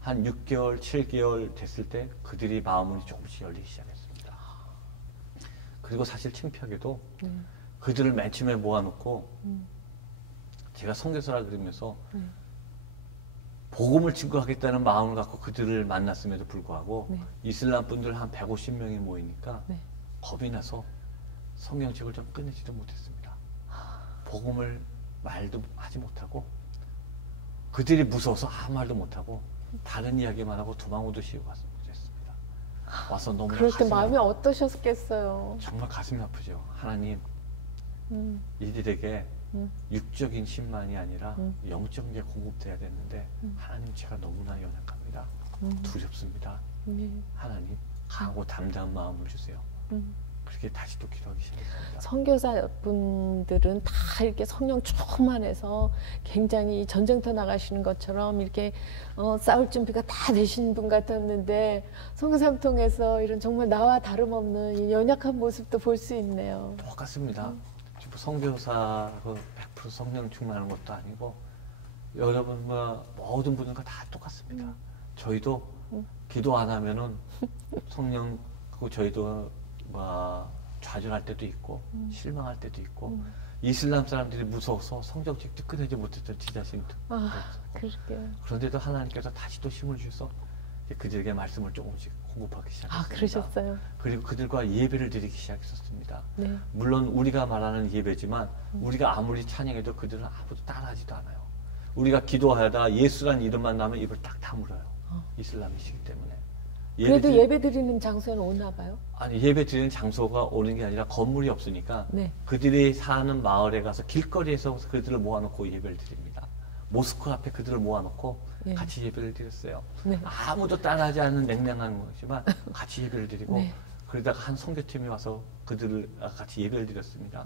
한 6개월, 7개월 됐을 때 그들이 마음문이 조금씩 열리기 시작했습니다. 그리고 사실 창피하게도 그들을 맨 처음에 모아놓고 제가 선교사라 그러면서 복음을 증거하겠다는 마음을 갖고 그들을 만났음에도 불구하고 이슬람 분들 한 150명이 모이니까 겁이 나서 성경책을 좀 꺼내지도 못했습니다. 복음을 말도 하지 못하고, 그들이 무서워서 아무 말도 못하고 다른 이야기만 하고 도망오듯이 왔습니다. 와서 너무 그럴 때 마음이 아프고, 어떠셨겠어요? 정말 가슴이 아프죠. 하나님, 이들에게 육적인 힘만이 아니라 영적인 게 공급돼야 되는데 하나님, 제가 너무나 연약합니다. 두렵습니다. 하나님, 강하고 담대한 마음을 주세요. 그렇게 다시 또 기도하기 시작했습니다. 선교사분들은 다 이렇게 성령 충만해서 굉장히 전쟁터 나가시는 것처럼 이렇게 싸울 준비가 다 되신 분 같았는데, 선교사를 통해서 이런 정말 나와 다름없는 이 연약한 모습도 볼 수 있네요. 똑같습니다. 선교사 100% 성령 충만한 것도 아니고 여러분과 모든 분들과 다 똑같습니다. 저희도 기도 안 하면은 성령, 그리고 저희도 좌절할 때도 있고 실망할 때도 있고, 이슬람 사람들이 무서워서 성경책도 꺼내지 못했던 지 자신도. 그러게요. 그런데도 하나님께서 다시 또 힘을 주셔서 그들에게 말씀을 조금씩 공급하기 시작했습니다. 그러셨어요? 그리고 그들과 예배를 드리기 시작했었습니다. 네. 물론 우리가 말하는 예배지만 우리가 아무리 찬양해도 그들은 아무도 따라하지도 않아요. 우리가 기도하다 예수란 이름만 나면 입을 딱 다물어요. 이슬람이시기 때문에. 그래도 예배 드리는 장소에는 오나 봐요? 아니, 예배 드리는 장소가 오는 게 아니라 건물이 없으니까 네. 그들이 사는 마을에 가서 길거리에서 그들을 모아놓고 예배를 드립니다. 모스크 앞에 그들을 모아놓고 같이 예배를 드렸어요. 네. 아무도 따라하지 않는 냉랭한 것이지만 같이 예배를 드리고, 네. 그러다가 한 선교팀이 와서 그들을 같이 예배를 드렸습니다.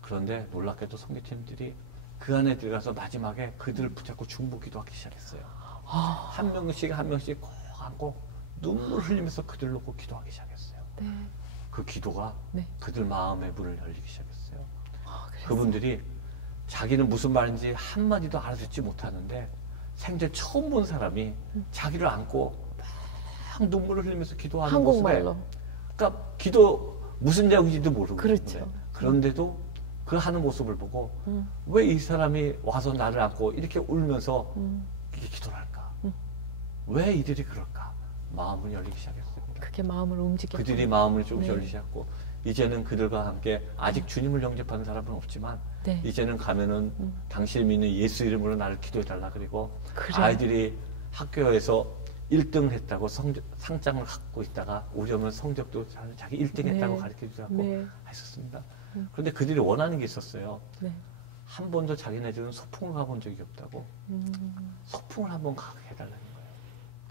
그런데 놀랍게도 선교팀들이 그 안에 들어가서 마지막에 그들을 붙잡고 중보 기도하기 시작했어요. 한 명씩 꼭 안고 눈물 흘리면서 그들을 놓고 기도하기 시작했어요. 네. 그 기도가 네. 그들 마음의 문을 열리기 시작했어요. 그분들이 자기는 무슨 말인지 한마디도 알아듣지 못하는데 생전 처음 본 사람이 자기를 안고 막 눈물을 흘리면서 기도하는 한국말로. 모습에, 그러니까 기도 무슨 내용인지도 모르고, 그렇죠. 그런데도 그 하는 모습을 보고 왜 이 사람이 와서 나를 안고 이렇게 울면서 이렇게 기도를 할까? 왜 이들이 그럴까? 마음을 열리기 시작했습니다. 그게 마음을 움직였고. 그들이 마음을 조금씩 열리기 시작했고, 이제는 그들과 함께 아직 주님을 영접하는 사람은 없지만 이제는 가면은 당신이 믿는 예수 이름으로 나를 기도해달라 그리고, 아이들이 학교에서 1등을 했다고 상장을 갖고 있다가 우리 오면 성적도 자기 1등 했다고 가르쳐주고 했었습니다. 그런데 그들이 원하는 게 있었어요. 한 번도 자기네들은 소풍을 가본 적이 없다고. 소풍을 한번 가게 해달라는 거예요.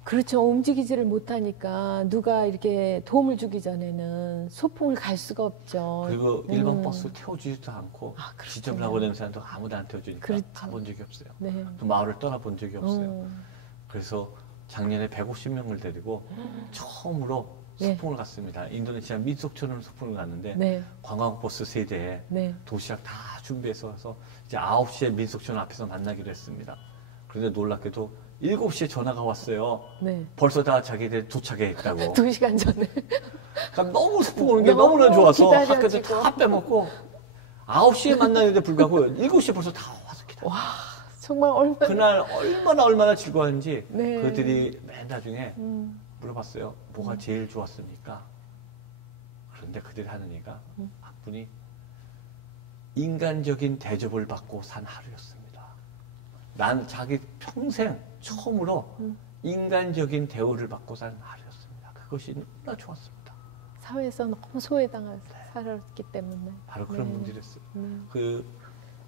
그렇죠. 움직이지를 못하니까 누가 이렇게 도움을 주기 전에는 소풍을 갈 수가 없죠. 그리고 일반 버스 태워주지도 않고, 그렇죠. 지점을 하고 다니는 사람도 아무도 안 태워주니까 그렇죠. 가본 적이 없어요. 네. 또 마을을 떠나본 적이 없어요. 그래서 작년에 150명을 데리고 처음으로 소풍을 갔습니다. 인도네시아 민속촌으로 소풍을 갔는데 관광버스 3대에 도시락 다 준비해서 와서 이제 9시에 민속촌 앞에서 만나기로 했습니다. 그런데 놀랍게도 7시에 전화가 왔어요. 벌써 다 자기들 도착해 있다고. 2시간 전에. 그러니까 너무 소풍 오는 게 너무나 좋아서 학교도 다 빼먹고 9시에 만나는데 불구하고 7시에 벌써 다 와서 기다려. 와, 정말 얼마나. 그날 얼마나 즐거웠는지 그들이 맨 나중에 물어봤어요. 뭐가 제일 좋았습니까? 그런데 그들이 하는 얘기가 한 분이 인간적인 대접을 받고 산 하루였습니다. 난 자기 평생 처음으로 인간적인 대우를 받고 산 하루였습니다. 그것이 너무나 좋았습니다. 사회에서 너무 소외당해서 살았기 때문에. 바로 그런 네. 분들이었어요. 네.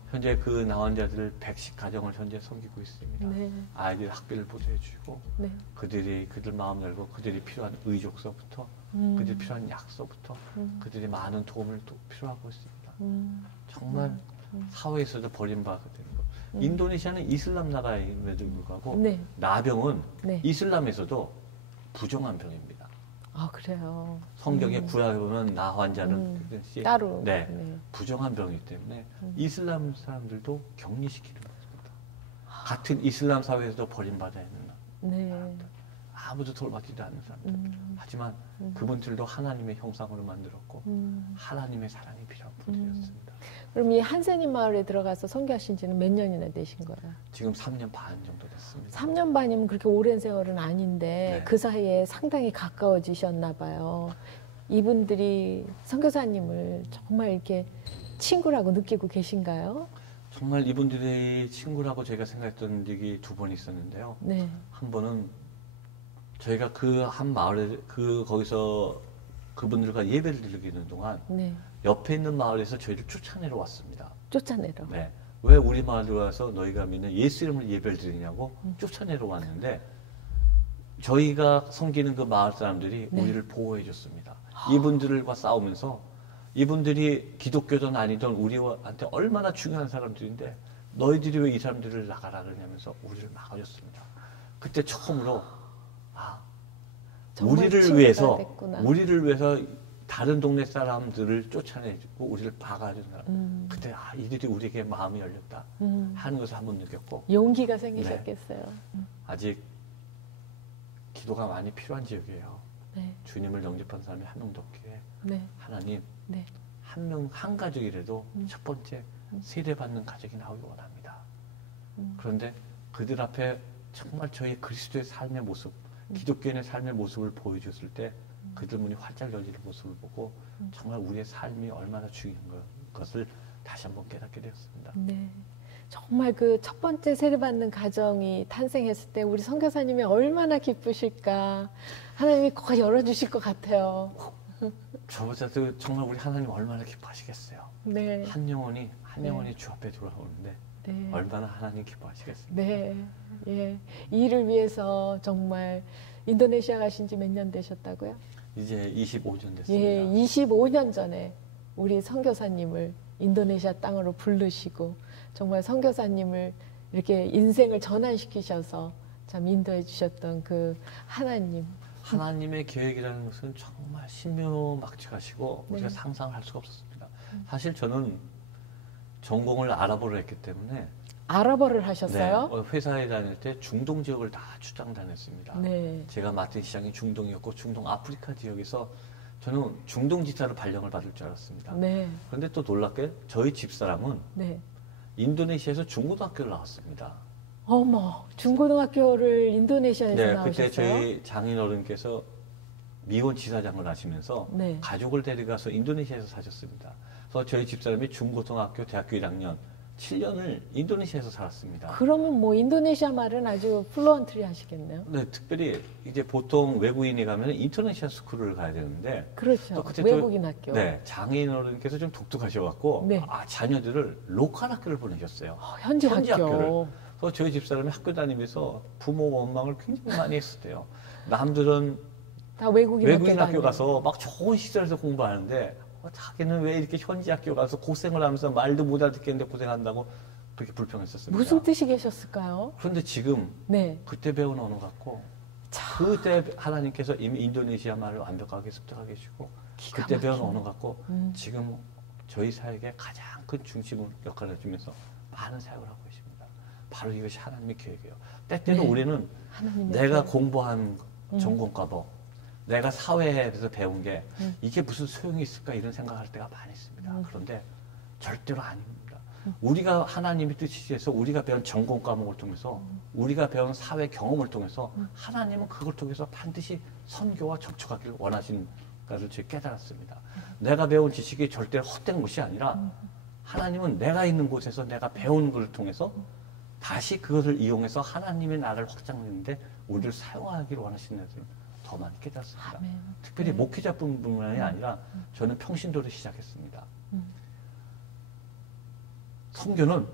현재 그 나환자들 110 가정을 현재 섬기고 있습니다. 네. 아이들 학비를 보조해주고 네. 그들 마음 열고 그들이 필요한 의족서부터 그들이 필요한 약서부터 그들이 많은 도움을 필요하고 있습니다. 정말 사회에서도 버림받게 되는 거. 인도네시아는 이슬람 나라임에도 불구하고 네. 나병은 네. 이슬람에서도 부정한 병입니다. 아, 그래요. 성경에 구약에 보면 나 환자는 그것이 따로. 네, 네. 부정한 병이기 때문에 이슬람 사람들도 격리시키는 것입니다. 같은 이슬람 사회에서도 버림받아야 있는 네. 아무도 돌봐주지 않는 사람들. 하지만 그분들도 하나님의 형상으로 만들었고 하나님의 사랑이 필요한 분들이었습니다. 그럼 이 한센인 마을에 들어가서 선교하신 지는 몇 년이나 되신 거예요? 지금 3년 반 정도 됐습니다. 3년 반이면 그렇게 오랜 세월은 아닌데 네. 그 사이에 상당히 가까워지셨나 봐요. 이분들이 선교사님을 정말 이렇게 친구라고 느끼고 계신가요? 정말 이분들의 친구라고 제가 생각했던 적이 두 번 있었는데요. 네. 한 번은 저희가 그 한 마을에 거기서 그분들과 예배를 드리는 동안 네. 옆에 있는 마을에서 저희를 쫓아내러 왔습니다. 쫓아내러. 네. 왜 우리 마을에 와서 너희가 믿는 예수 이름으로 예배를 드리냐고 쫓아내러 왔는데 저희가 섬기는 그 마을 사람들이 네. 우리를 보호해 줬습니다. 이분들과 싸우면서 이분들이 기독교든 아니든 우리한테 얼마나 중요한 사람들인데 너희들이 왜 이 사람들을 나가라 그러냐면서 우리를 막아줬습니다. 그때 처음으로 정말 우리를 친구가 위해서 됐구나. 우리를 위해서 다른 동네 사람들을 쫓아내고 우리를 박아준 사람. 그때 이들이 우리에게 마음이 열렸다 하는 것을 한번 느꼈고 용기가 생기셨겠어요. 아직 기도가 많이 필요한 지역이에요. 네. 주님을 영접한 사람이 한 명도 없기에 네. 하나님 네. 한 가족이라도 첫 번째 세례받는 가족이 나오기 원합니다. 그런데 그들 앞에 정말 저희 그리스도의 삶의 모습, 기독교인의 삶의 모습을 보여줬을 때 그들 문이 활짝 열리는 모습을 보고 정말 우리의 삶이 얼마나 중요한 것을 다시 한번 깨닫게 되었습니다. 네. 정말 그 첫 번째 세례받는 가정이 탄생했을 때 우리 선교사님이 얼마나 기쁘실까. 하나님이 꼭 열어주실 것 같아요. 저보다도 정말 우리 하나님 얼마나 기뻐하시겠어요. 네. 한 영혼이 주 앞에 돌아오는데 네. 얼마나 하나님 기뻐하시겠습니까? 네. 예. 이 일을 위해서 정말 인도네시아 가신 지 몇 년 되셨다고요? 이제 25년 됐습니다. 예, 25년 전에 우리 선교사님을 인도네시아 땅으로 부르시고 정말 선교사님을 이렇게 인생을 전환시키셔서 참 인도해 주셨던 그 하나님. 하나님의 계획이라는 것은 정말 신묘막측하시고 네. 우리가 상상할 수가 없었습니다. 사실 저는 전공을 아랍어를 했기 때문에 아랍어를 하셨어요? 네, 회사에 다닐 때 중동 지역을 다 출장 다녔습니다. 네. 제가 맡은 시장이 중동이었고 중동 아프리카 지역에서 저는 중동 지사로 발령을 받을 줄 알았습니다. 네. 그런데 또 놀랍게 저희 집사람은 네. 인도네시아에서 중고등학교를 나왔습니다. 어머, 중고등학교를 인도네시아에서 네, 나오셨어요? 그때 저희 장인어른께서 미혼 지사장을 하시면서 네. 가족을 데려가서 인도네시아에서 사셨습니다. 그래서 저희 집사람이 중고등학교, 대학교 1학년 7년을 인도네시아에서 살았습니다. 그러면 뭐 인도네시아 말은 아주 플루언트리 하시겠네요. 네, 특별히 이제 보통 외국인이 가면 인터내셔널 스쿨을 가야 되는데 그렇죠. 또 그때 외국인 학교. 네, 장인어른께서 좀 독특하셔갖고 네. 자녀들을 로컬 학교를 보내셨어요. 현지 학교. 학교를. 그래서 저희 집사람이 학교 다니면서 부모 원망을 굉장히 많이 했었대요. 남들은 다 외국인 학교 다니고. 가서 막 좋은 시설에서 공부하는데 자기는 왜 이렇게 현지 학교 가서 고생을 하면서 말도 못 알아듣겠는데 고생한다고 그렇게 불평했었습니다. 무슨 뜻이 계셨을까요? 그런데 지금 네. 그때 배운 언어 같고 그때 하나님께서 이미 인도네시아 말을 완벽하게 습득하게 해주고 기가 그때 배운 막히네. 언어 갖고 지금 저희 사역에 가장 큰 중심 역할을 해주면서 많은 사역을 하고 계십니다. 바로 이것이 하나님의 계획이에요. 때때로 네. 우리는 하나님의 내가 계획. 공부한 전공과목 내가 사회에서 배운 게 이게 무슨 소용이 있을까 이런 생각할 때가 많이 있습니다. 그런데 절대로 아닙니다. 우리가 하나님의 뜻이해서 우리가 배운 전공 과목을 통해서 우리가 배운 사회 경험을 통해서 하나님은 그걸 통해서 반드시 선교와 접촉하기를 원하시는 것을 제가 깨달았습니다. 내가 배운 지식이 절대 헛된 것이 아니라 하나님은 내가 있는 곳에서 내가 배운 것을 통해서 다시 그것을 이용해서 하나님의 나라를 확장하는데 우리를 사용하기를 원하시는 것을 더 많이 깨닫습니다. 아멘. 특별히 목회자뿐만이 아니라 저는 평신도를 시작했습니다. 선교는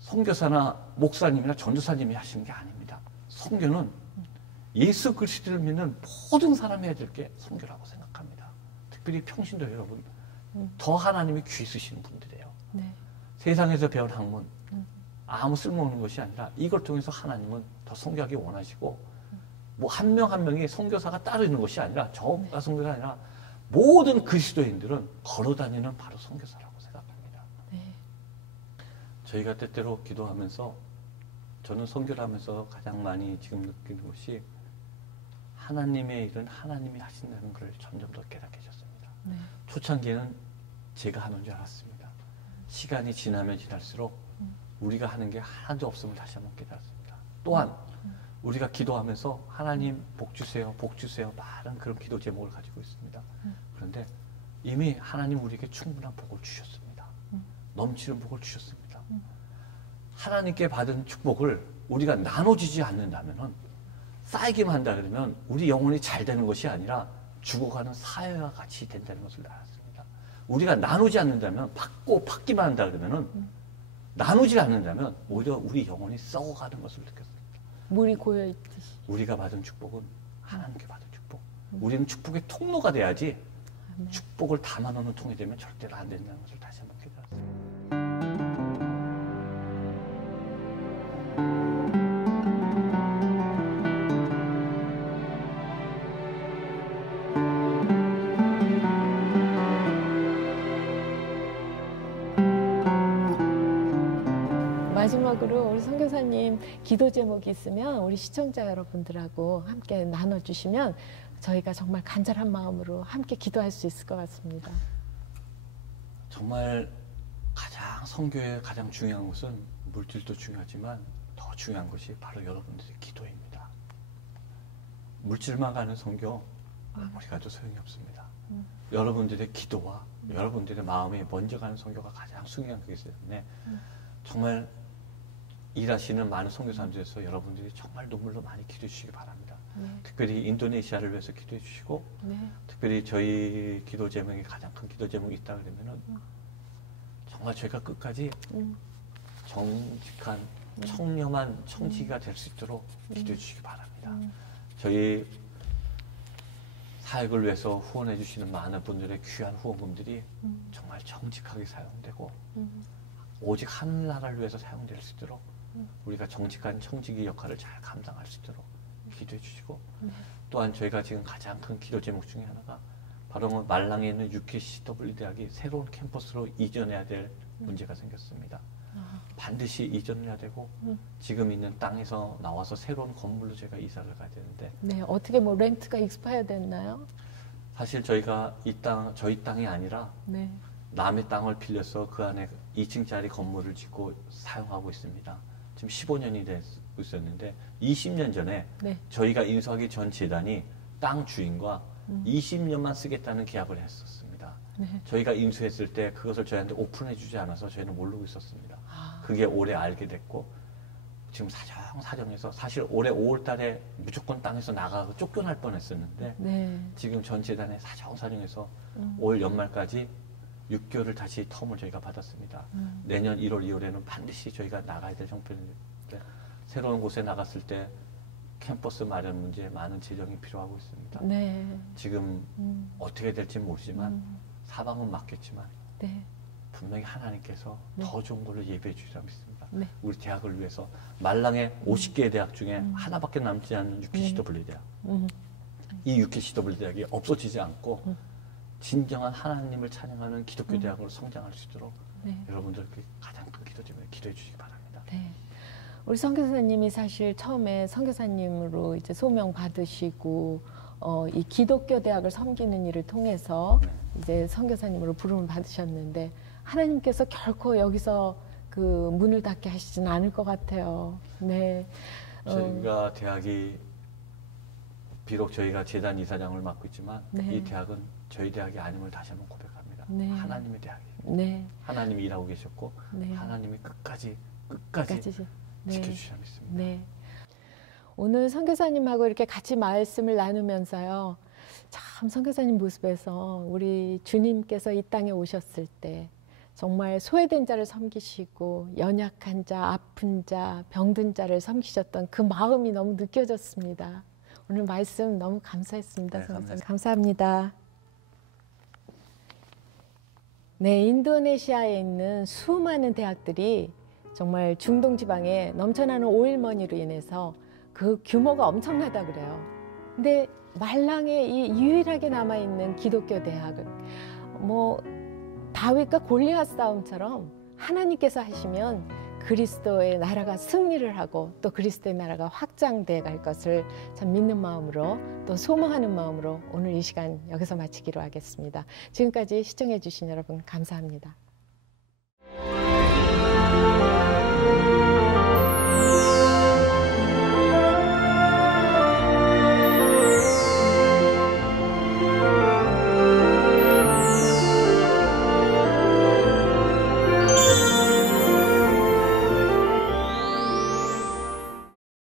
선교사나 목사님이나 전도사님이 하시는 게 아닙니다. 선교는 예수 그리스도를 믿는 모든 사람이 해야 될 게 선교라고 생각합니다. 특별히 평신도 여러분, 더 하나님이 귀 쓰시는 분들이에요. 네. 세상에서 배운 학문, 아무 쓸모없는 것이 아니라 이걸 통해서 하나님은 더 선교하기 원하시고, 뭐 한 명 한 명이 선교사가 따로 있는 것이 아니라 저가 선교사가 아니라 모든 그리스도인들은 걸어다니는 바로 선교사라고 생각합니다. 네. 저희가 때때로 기도하면서 저는 선교를 하면서 가장 많이 지금 느끼는 것이 하나님의 일은 하나님이 하신다는 걸 점점 더 깨닫게 되었습니다. 네. 초창기에는 제가 하는 줄 알았습니다. 시간이 지나면 지날수록 우리가 하는 게 하나도 없음을 다시 한번 깨달았습니다. 또한 우리가 기도하면서 하나님 복 주세요, 복 주세요 많은 그런 기도 제목을 가지고 있습니다. 그런데 이미 하나님 우리에게 충분한 복을 주셨습니다. 넘치는 복을 주셨습니다. 하나님께 받은 축복을 우리가 나눠주지 않는다면, 쌓이기만 한다 그러면 우리 영혼이 잘 되는 것이 아니라 죽어가는 사회와 같이 된다는 것을 알았습니다. 우리가 나누지 않는다면, 받기만 한다 그러면, 나누지 않는다면 오히려 우리 영혼이 썩어가는 것을 느꼈습니다. 물이 고여있듯이. 우리가 받은 축복은 하나님께 받은 축복. 우리는 축복의 통로가 돼야지 축복을 담아놓는 통이 되면 절대로 안 된다는 것을 다시 한번 깨달았습니다. 마지막으로 우리 선교사님 기도 제목이 있으면 우리 시청자 여러분들하고 함께 나눠주시면 저희가 정말 간절한 마음으로 함께 기도할 수 있을 것 같습니다. 정말 가장 선교의 가장 중요한 것은 물질도 중요하지만 더 중요한 것이 바로 여러분들의 기도입니다. 물질만 가는 선교 아무리 가도 소용이 없습니다. 여러분들의 기도와 여러분들의 마음이 먼저 가는 선교가 가장 중요한 것이기 때문에 정말 일하시는 많은 선교사님들에서 여러분들이 정말 눈물로 많이 기도해 주시기 바랍니다. 네. 특별히 인도네시아를 위해서 기도해 주시고, 네. 특별히 저희 기도 제목이 가장 큰 기도 제목이 있다 그러면은 정말 저희가 끝까지 정직한 청렴한 청지기가 될 수 있도록 기도해 주시기 바랍니다. 저희 사역을 위해서 후원해 주시는 많은 분들의 귀한 후원금들이 정말 정직하게 사용되고 오직 하늘나라를 위해서 사용될 수 있도록 우리가 정직한 청지기 역할을 잘 감당할 수 있도록 기도해 주시고, 또한 저희가 지금 가장 큰 기도 제목 중에 하나가 바로 말랑에 있는 UKCW 대학이 새로운 캠퍼스로 이전해야 될 문제가 생겼습니다. 반드시 이전을 해야 되고 지금 있는 땅에서 나와서 새로운 건물로 저희가 이사를 가야 되는데, 네, 어떻게 뭐 렌트가 익스파이어 됐나요? 사실 저희가 이 땅, 저희 땅이 아니라 네. 남의 땅을 빌려서 그 안에 2층짜리 건물을 짓고 사용하고 있습니다. 지금 15년이 되고 있었는데 20년 전에 네. 저희가 인수하기 전 재단이 땅 주인과 20년만 쓰겠다는 계약을 했었습니다. 네. 저희가 인수했을 때 그것을 저희한테 오픈해 주지 않아서 저희는 모르고 있었습니다. 그게 올해 알게 됐고 지금 사정해서 사실 올해 5월 달에 무조건 땅에서 나가고 쫓겨날 뻔했었는데 네. 지금 전 재단에 사정해서 올 연말까지 6개월을 다시 텀을 저희가 받았습니다. 내년 1월, 2월에는 반드시 저희가 나가야 될 형편인데, 새로운 곳에 나갔을 때 캠퍼스 마련 문제에 많은 재정이 필요하고 있습니다. 네. 지금 어떻게 될지 모르지만 사방은 맞겠지만 네. 분명히 하나님께서 네. 더 좋은 걸로 예배해 주리라 믿습니다. 네. 우리 대학을 위해서 말랑의 50개의 대학 중에 하나밖에 남지 않는 UKCW 대학. 이 UKCW 대학이 없어지지 않고 진정한 하나님을 찬양하는 기독교 대학으로 성장할 수 있도록 네. 여러분들께 가장 큰 기도 제목에 기도해 주시기 바랍니다. 네. 우리 선교사님이 사실 처음에 선교사님으로 이제 소명 받으시고 이 기독교 대학을 섬기는 일을 통해서 네. 이제 선교사님으로 부름을 받으셨는데 하나님께서 결코 여기서 그 문을 닫게 하시진 않을 것 같아요. 네. 저희가 대학이 비록 저희가 재단 이사장을 맡고 있지만 네. 이 대학은 저희 대학이 아님을 다시 한번 고백합니다. 네. 하나님의 대학이에요. 네. 하나님이 일하고 계셨고 네. 하나님이 끝까지 네. 지켜주셔야 믿습니다. 네. 오늘 선교사님하고 이렇게 같이 말씀을 나누면서요. 참 선교사님 모습에서 우리 주님께서 이 땅에 오셨을 때 정말 소외된 자를 섬기시고 연약한 자, 아픈 자, 병든 자를 섬기셨던 그 마음이 너무 느껴졌습니다. 오늘 말씀 너무 감사했습니다. 네, 선교사님. 감사합니다. 네, 인도네시아에 있는 수많은 대학들이 정말 중동 지방에 넘쳐나는 오일머니로 인해서 그 규모가 엄청나다 그래요. 근데 말랑에 이 유일하게 남아있는 기독교 대학을 다윗과 골리앗 싸움처럼 하나님께서 하시면 그리스도의 나라가 승리를 하고 또 그리스도의 나라가 확장돼 갈 것을 참 믿는 마음으로 또 소망하는 마음으로 오늘 이 시간 여기서 마치기로 하겠습니다. 지금까지 시청해 주신 여러분 감사합니다.